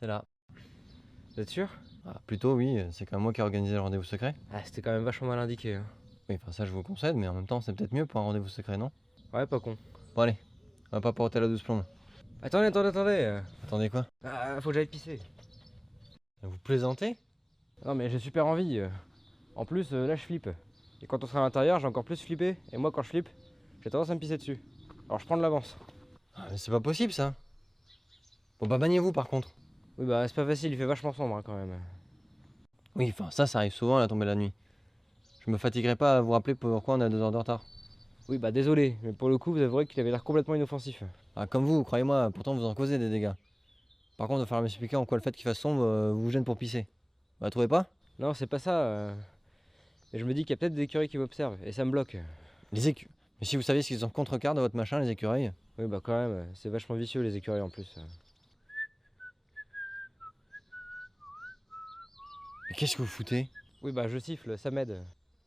C'est là. Vous êtes sûr? Ah, plutôt oui, c'est quand même moi qui ai organisé le rendez-vous secret. Ah, c'était quand même vachement mal indiqué. Hein. Oui, enfin ça je vous le concède, mais en même temps c'est peut-être mieux pour un rendez-vous secret, non? Ouais, pas con. Bon allez, on va pas porter la douce plombe. Attendez. Attendez quoi? Ah, faut que j'aille pisser. Vous plaisantez? Non, mais j'ai super envie. En plus, là, je flippe. Et quand on sera à l'intérieur, j'ai encore plus flippé. Et moi, quand je flippe, j'ai tendance à me pisser dessus. Alors, je prends de l'avance. Ah, mais c'est pas possible ça. Bon bah bagnez-vous par contre. Oui, bah, c'est pas facile, il fait vachement sombre hein, quand même. Oui, enfin ça arrive souvent à la tombée de la nuit. Je me fatiguerai pas à vous rappeler pourquoi on a 2 heures de retard. Oui, bah, désolé, mais pour le coup, vous avouerez qu'il avait l'air complètement inoffensif. Ah comme vous, croyez-moi, pourtant vous en causez des dégâts. Par contre, il va falloir m'expliquer en quoi le fait qu'il fasse sombre vous gêne pour pisser. Vous la trouvez pas? Non, c'est pas ça. Mais je me dis qu'il y a peut-être des écureuils qui m'observent, et ça me bloque. Les écureuils. Mais si vous saviez ce qu'ils ont contre-cœur de votre machin, les écureuils. Oui, bah, quand même, c'est vachement vicieux les écureuils en plus. Mais qu'est-ce que vous foutez? Oui, bah, je siffle, ça m'aide.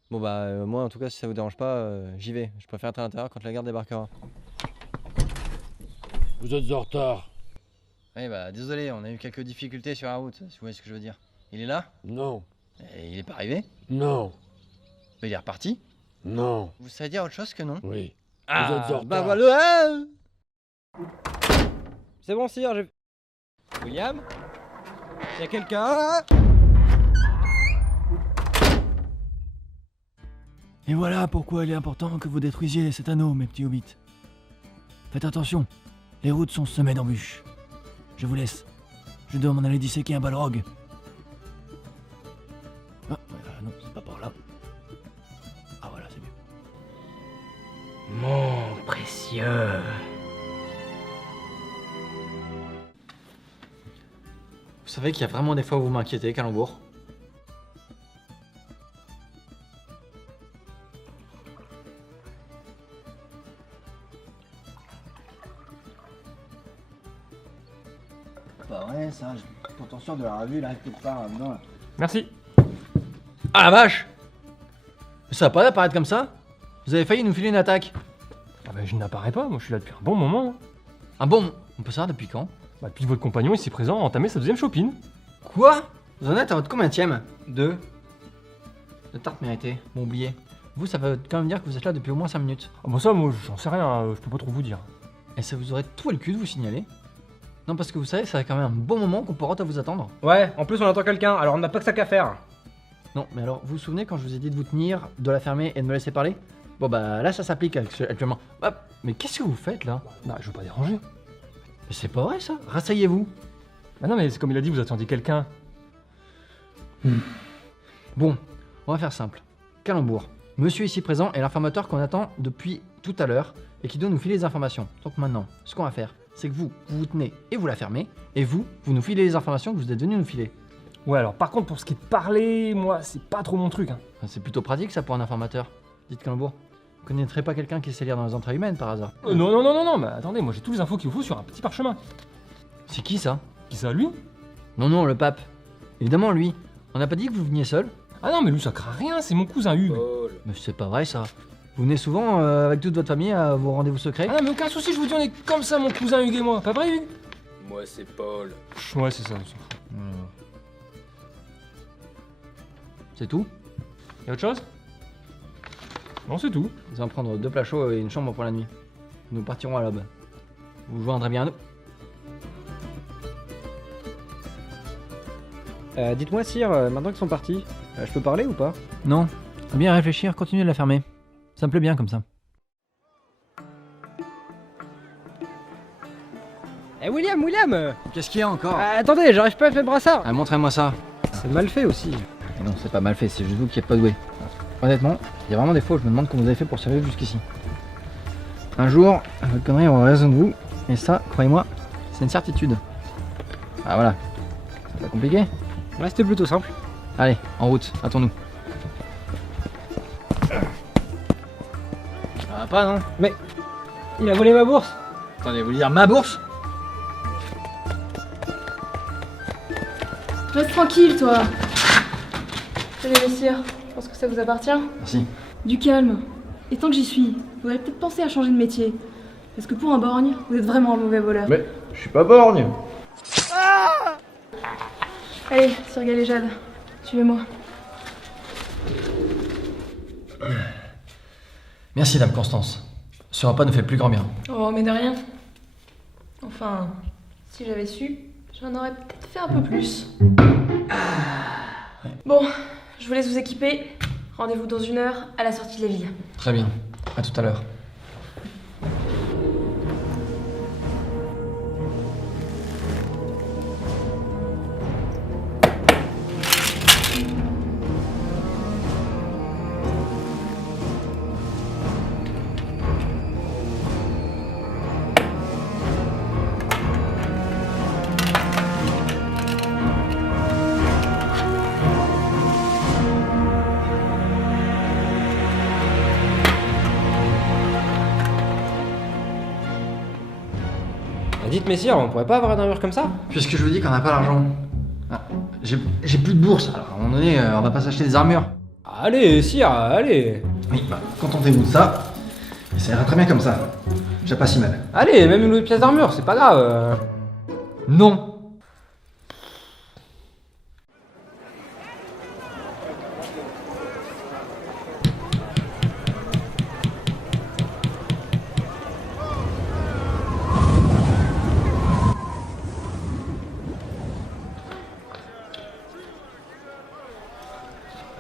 Bon bah moi en tout cas si ça vous dérange pas, j'y vais. Je préfère être à l'intérieur quand la garde débarquera. Vous êtes en retard. Oui bah désolé, on a eu quelques difficultés sur la route, si vous voyez ce que je veux dire. Il est là? Non. Et il est pas arrivé? Non. Mais il est reparti? Non. Vous savez dire autre chose que non? Oui. Ah, Vous êtes en bah retard. voilà. C'est bon, sire, j'ai... William? Y a quelqu'un? Et voilà pourquoi il est important que vous détruisiez cet anneau, mes petits hobbits. Faites attention, les routes sont semées d'embûches. Je vous laisse. Je dois m'en aller disséquer un balrog. Ah, non, c'est pas par là. Ah voilà, c'est mieux. Mon précieux. Vous savez qu'il y a vraiment des fois où vous m'inquiétez, Calembour. Bah ouais, ça, j'ai pourtant sûr de la revue, là, quelque part là-dedans. Là. Merci. Ah la vache! Ça va pas d'apparaître comme ça? Vous avez failli nous filer une attaque. Ah bah je n'apparais pas, moi je suis là depuis un bon moment. Hein. Ah bon? On peut savoir depuis quand? Bah depuis que votre compagnon ici présent a entamé sa 2e chopine. Quoi? Vous en êtes à votre combienième? 2. De tarte méritée, bon oublié. Vous, ça veut quand même dire que vous êtes là depuis au moins 5 minutes. Ah bon ça moi j'en sais rien, je peux pas trop vous dire. Et ça vous aurait tout le cul de vous signaler? Non parce que vous savez, ça fait quand même un bon moment qu'on pourra à vous attendre. Ouais, en plus on attend quelqu'un, alors on n'a pas que ça qu'à faire. Non, mais alors, vous vous souvenez quand je vous ai dit de vous tenir, de la fermer et de me laisser parler? Bon bah là ça s'applique actuellement. Hop, mais qu'est-ce que vous faites là? Bah je veux pas déranger. Mais c'est pas vrai ça, rasseyez-vous. Bah non mais c'est comme il a dit, vous attendiez quelqu'un. Bon, on va faire simple. Calembour, monsieur ici présent est l'informateur qu'on attend depuis tout à l'heure et qui doit nous filer les informations. Donc maintenant, ce qu'on va faire, c'est que vous vous tenez et vous la fermez, et vous nous filez les informations que vous êtes venu nous filer. Ouais alors par contre pour ce qui est de parler, moi c'est pas trop mon truc. Hein. C'est plutôt pratique ça pour un informateur. Dites Calembour, vous connaîtrez pas quelqu'un qui sait lire dans les entrailles humaines par hasard? Non, mais attendez, moi j'ai tous les infos qu'il vous faut sur un petit parchemin. C'est qui ça? Qui ça, lui? Non, le pape. Évidemment lui. On n'a pas dit que vous veniez seul? Ah non mais lui ça craint rien, c'est mon cousin Hugues. Mais c'est pas vrai ça. Vous venez souvent avec toute votre famille à vos rendez-vous secrets? Ah mais aucun souci, je vous dis on est comme ça mon cousin Hugues et moi, pas vrai Hugues? Moi, c'est Paul. Ouais c'est ça, on s'en fout. C'est tout? Y'a autre chose? Non c'est tout. Nous allons prendre 2 plats chauds et une chambre pour la nuit. Nous partirons à l'aube. Vous joindrez bien à nous. Dites-moi, sire, maintenant qu'ils sont partis, je peux parler ou pas? Non. Bien réfléchir, continuez de la fermer. Ça me plaît bien comme ça. Eh William Qu'est-ce qu'il y a encore Attendez, j'arrive pas à faire le brassard. Ah, montrez-moi ça. C'est mal fait aussi. Et non, c'est pas mal fait, c'est juste vous qui êtes pas doué. Honnêtement, il y a vraiment des fois où je me demande comment vous avez fait pour survivre jusqu'ici. Un jour, votre connerie aura raison de vous, et ça, croyez-moi, c'est une certitude. Ah voilà, c'est pas compliqué. Ouais, c'était plutôt simple. Allez, en route, hâtons-nous. Ça va pas, non? Mais il a volé ma bourse. Attendez, vous voulez dire ma bourse? Reste tranquille, toi. Allez, messieurs, je pense que ça vous appartient. Merci. Du calme. Et tant que j'y suis, vous allez peut-être penser à changer de métier. Parce que pour un borgne, vous êtes vraiment un mauvais voleur. Mais je suis pas borgne. Allez, Sir Galéjade, suivez-moi. Merci, Dame Constance. Ce repas nous fait le plus grand bien. Oh, mais de rien. Enfin, si j'avais su, j'en aurais peut-être fait un peu plus. Bon, je vous laisse vous équiper. Rendez-vous dans 1 heure à la sortie de la ville. Très bien. À tout à l'heure. Dites messieurs, on pourrait pas avoir une armure comme ça? Puisque je vous dis qu'on n'a pas l'argent. Ah, j'ai plus de bourse, alors à un moment donné, on va pas s'acheter des armures. Allez, sire, allez. Oui, bah, contentez-vous de ça. Et ça ira très bien comme ça. Déjà pas si mal. Allez, même une autre pièce d'armure, c'est pas grave. Non.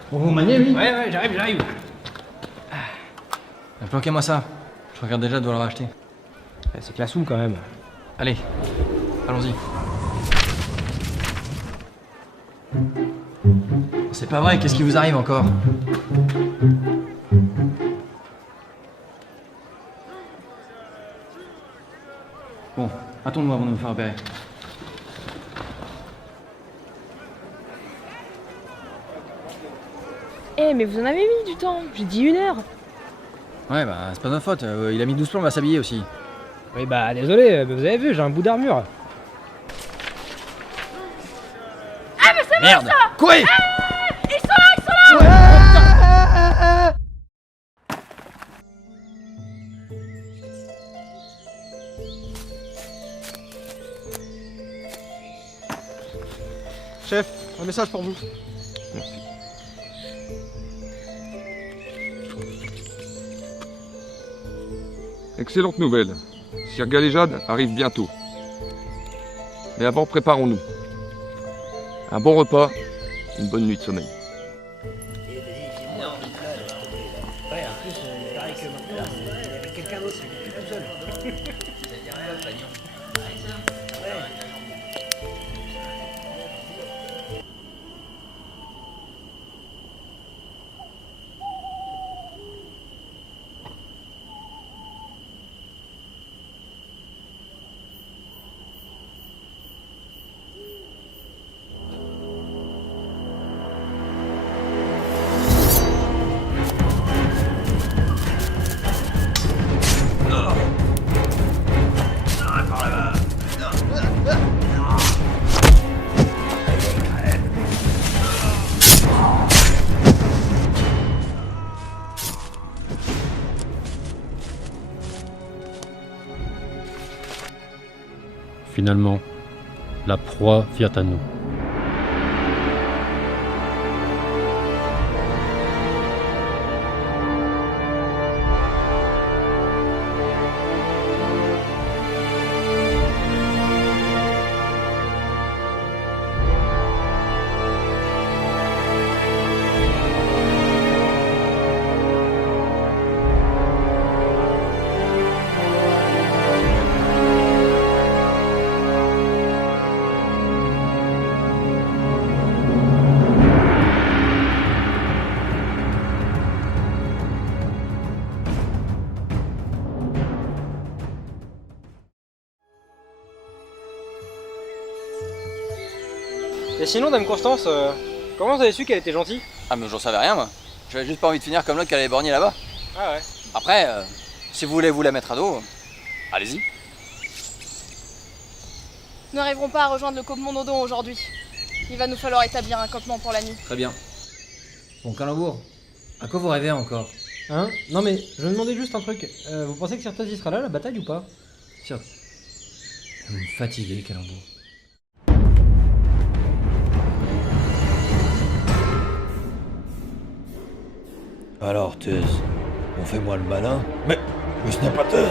Bon, vous maniez, oui? Ouais, j'arrive. Planquez-moi ça. Je regarde déjà de devoir le racheter. C'est classe quand même. Allez, allons-y. C'est pas vrai, qu'est-ce qui vous arrive encore? Bon, attendons-nous avant de me faire repérer. Eh, mais vous en avez mis du temps. J'ai dit 1 heure. Ouais, bah, c'est pas notre faute. Il a mis 12 plombs à s'habiller aussi. Oui, bah désolé, mais vous avez vu, j'ai un bout d'armure. Ah, mais c'est Merde! moi ça! Courez! Ils sont là! Chef, un message pour vous. Merci. Excellente nouvelle. Sir Galéjade arrive bientôt. Mais avant, préparons-nous. Un bon repas, une bonne nuit de sommeil. Finalement, la proie vient à nous. Et sinon, Dame Constance, comment vous avez su qu'elle était gentille? Ah mais j'en savais rien moi. J'avais juste pas envie de finir comme l'autre qui allait borgner là-bas. Ah ouais. Après, si vous voulez vous la mettre à dos, allez-y. Nous n'arriverons pas à rejoindre le campement d'Odon aujourd'hui. Il va nous falloir établir un campement pour la nuit. Très bien. Bon, Calembour, à quoi vous rêvez encore? Hein? Non mais, je me demandais juste un truc. Vous pensez que Certes y sera là, la bataille ou pas? Certes. Vous me fatiguez, Calembour. Alors, Teuse, on fait moi le malin. Mais ce n'est pas Teuse.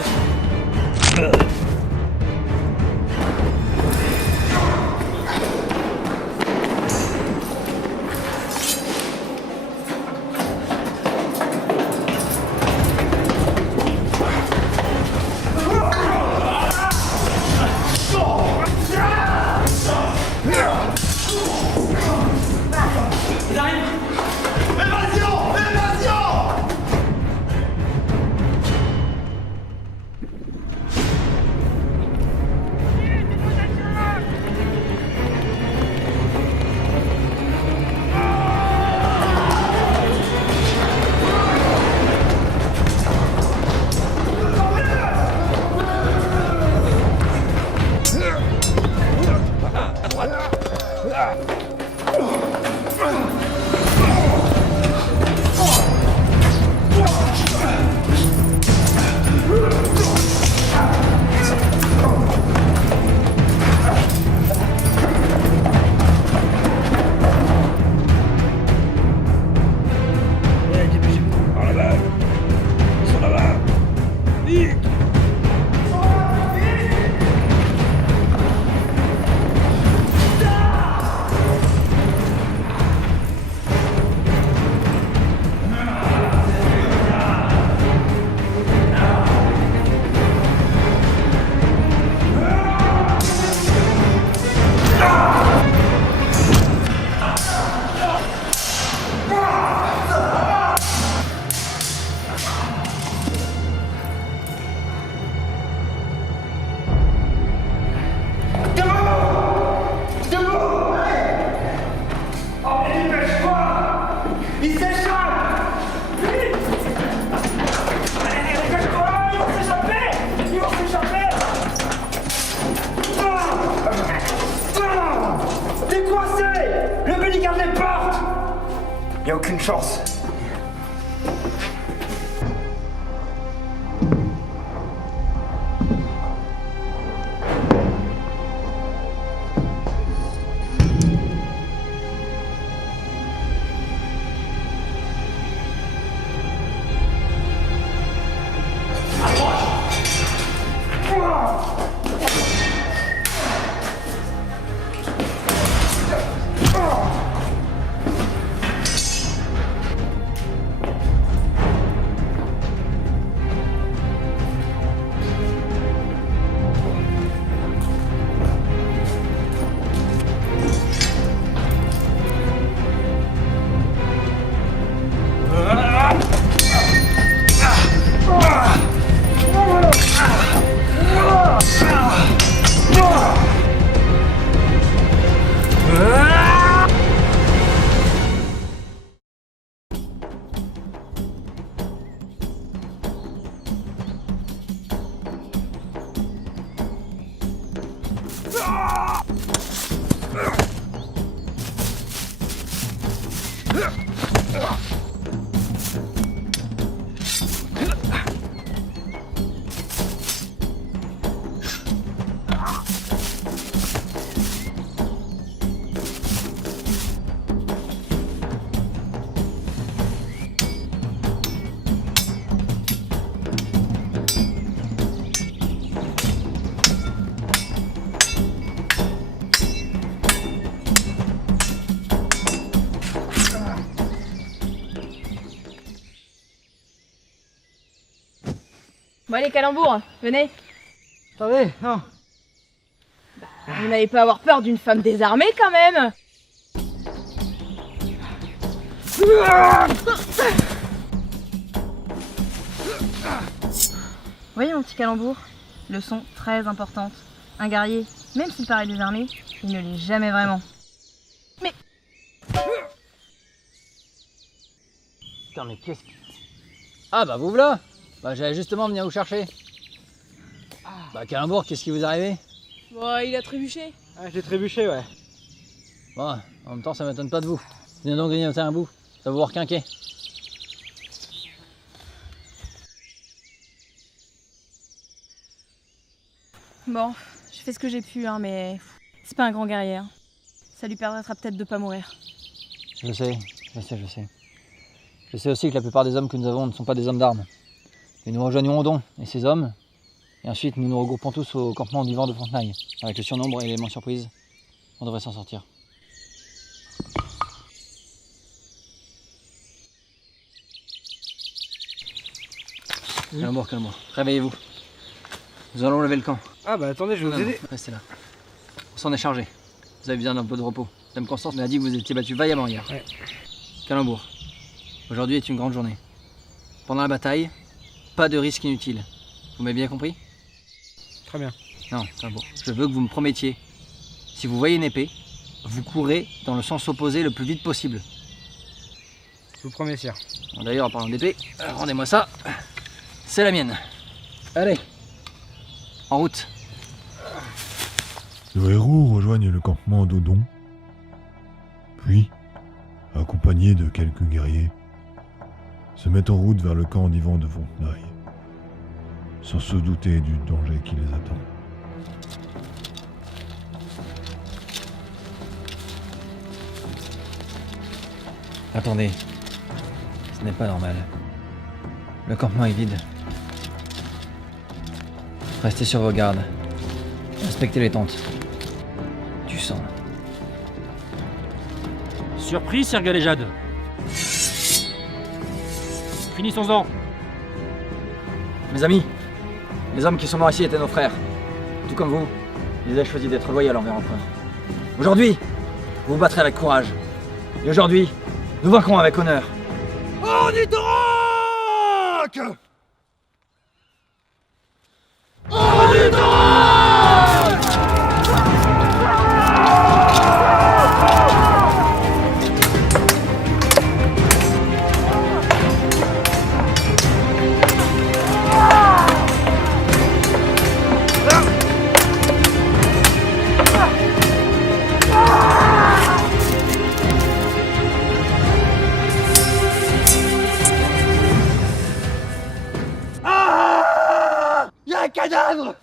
Y a aucune chance. Bon allez, Calembour, venez. Attendez, non. Vous n'allez pas avoir peur d'une femme désarmée quand même. Voyez mon petit Calembour, leçon très importante. Un guerrier, même s'il paraît désarmé, il ne l'est jamais vraiment. Putain, mais qu'est-ce que... Ah bah vous voilà. Bah j'allais justement venir vous chercher. Bah Calembour, qu'est-ce qui vous est arrivé? Bon, il a trébuché. Ah, j'ai trébuché, ouais. Bon, en même temps ça m'étonne pas de vous. Venez donc grignoter un bout, ça va vous requinquer. Bon, je fais ce que j'ai pu, hein, mais c'est pas un grand guerrier. Hein. Ça lui permettra peut-être de pas mourir. Je sais. Je sais aussi que la plupart des hommes que nous avons ne sont pas des hommes d'armes. Mais nous rejoignons Odon et ses hommes, et ensuite nous nous regroupons tous au campement du vent de Fontenaille. Avec le surnombre et l'élément surprise, on devrait s'en sortir. Calembour, réveillez-vous. Nous allons lever le camp. Ah bah attendez, je vais vous aider. Restez là. On s'en est chargé. Vous avez besoin d'un peu de repos. Dame Constance m'a dit que vous étiez battu vaillamment hier. Ouais. Calembour, aujourd'hui est une grande journée. Pendant la bataille, pas de risque inutile. Vous m'avez bien compris? Très bien. Non, Calembour, je veux que vous me promettiez. Si vous voyez une épée, vous courez dans le sens opposé le plus vite possible. Je vous promets, sire. Bon, d'ailleurs, en parlant d'épée, rendez-moi ça. C'est la mienne. Allez, en route. Nos héros rejoignent le campement d'Odon, puis, accompagnés de quelques guerriers, se mettent en route vers le camp d'Yvan de Fontenaille, sans se douter du danger qui les attend. Attendez, ce n'est pas normal. Le campement est vide. Restez sur vos gardes. Inspectez les tentes. Du sang. Surpris, Sir Galéjade. Finissons-en. Mes amis, les hommes qui sont morts ici étaient nos frères. Tout comme vous, ils avaient choisi d'être loyaux envers l'empereur. Aujourd'hui, vous vous battrez avec courage. Et aujourd'hui, nous vaincrons avec honneur. Ornithorynque! Ornithorynque! Il y a un cadavre!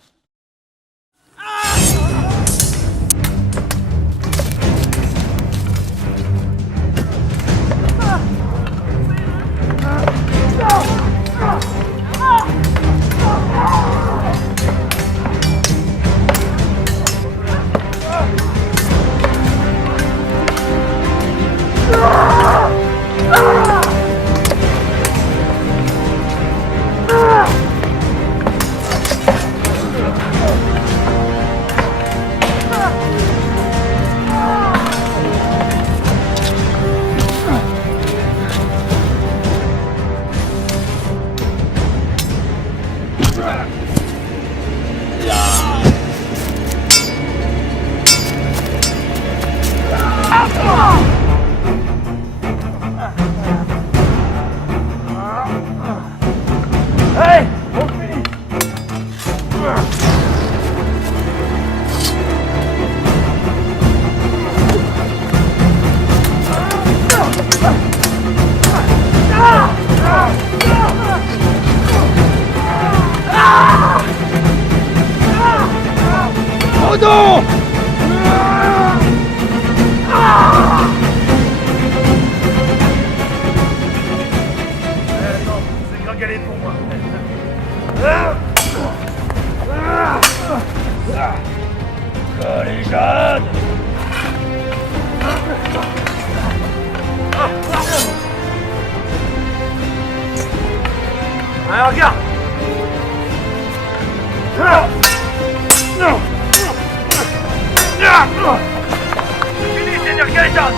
Hey, on finit. Odon! Non, c'est gringalé pour moi. Galéjade! Allez, regarde! C'est fini, Seigneur Galéjade!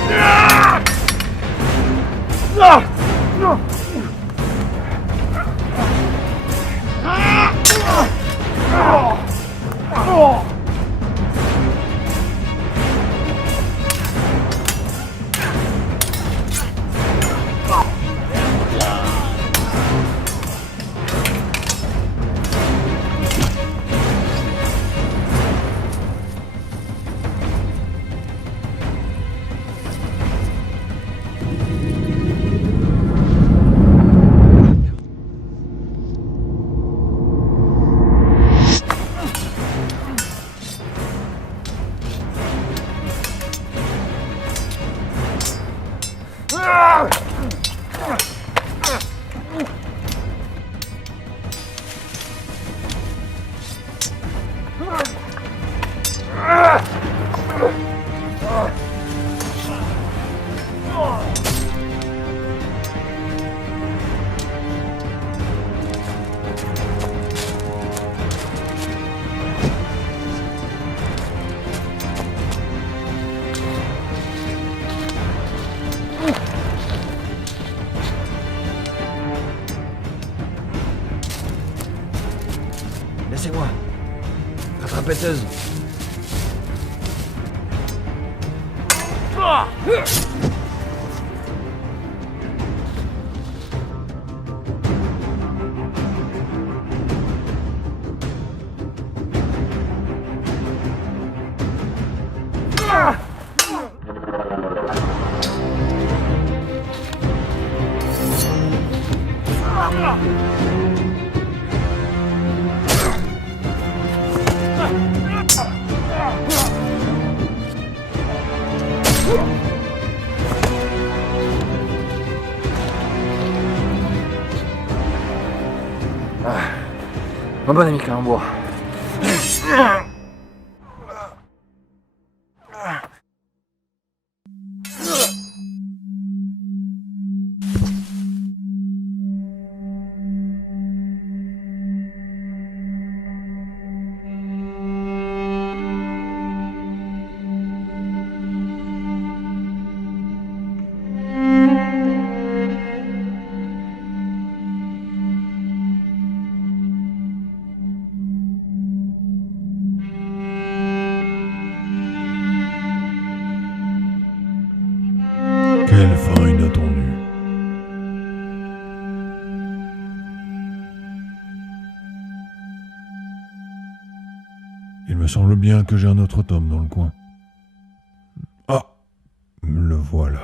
pèteuse. Mon bon ami Calembour. Quelle fin inattendue. Il me semble bien que j'ai un autre tome dans le coin. Ah, le voilà.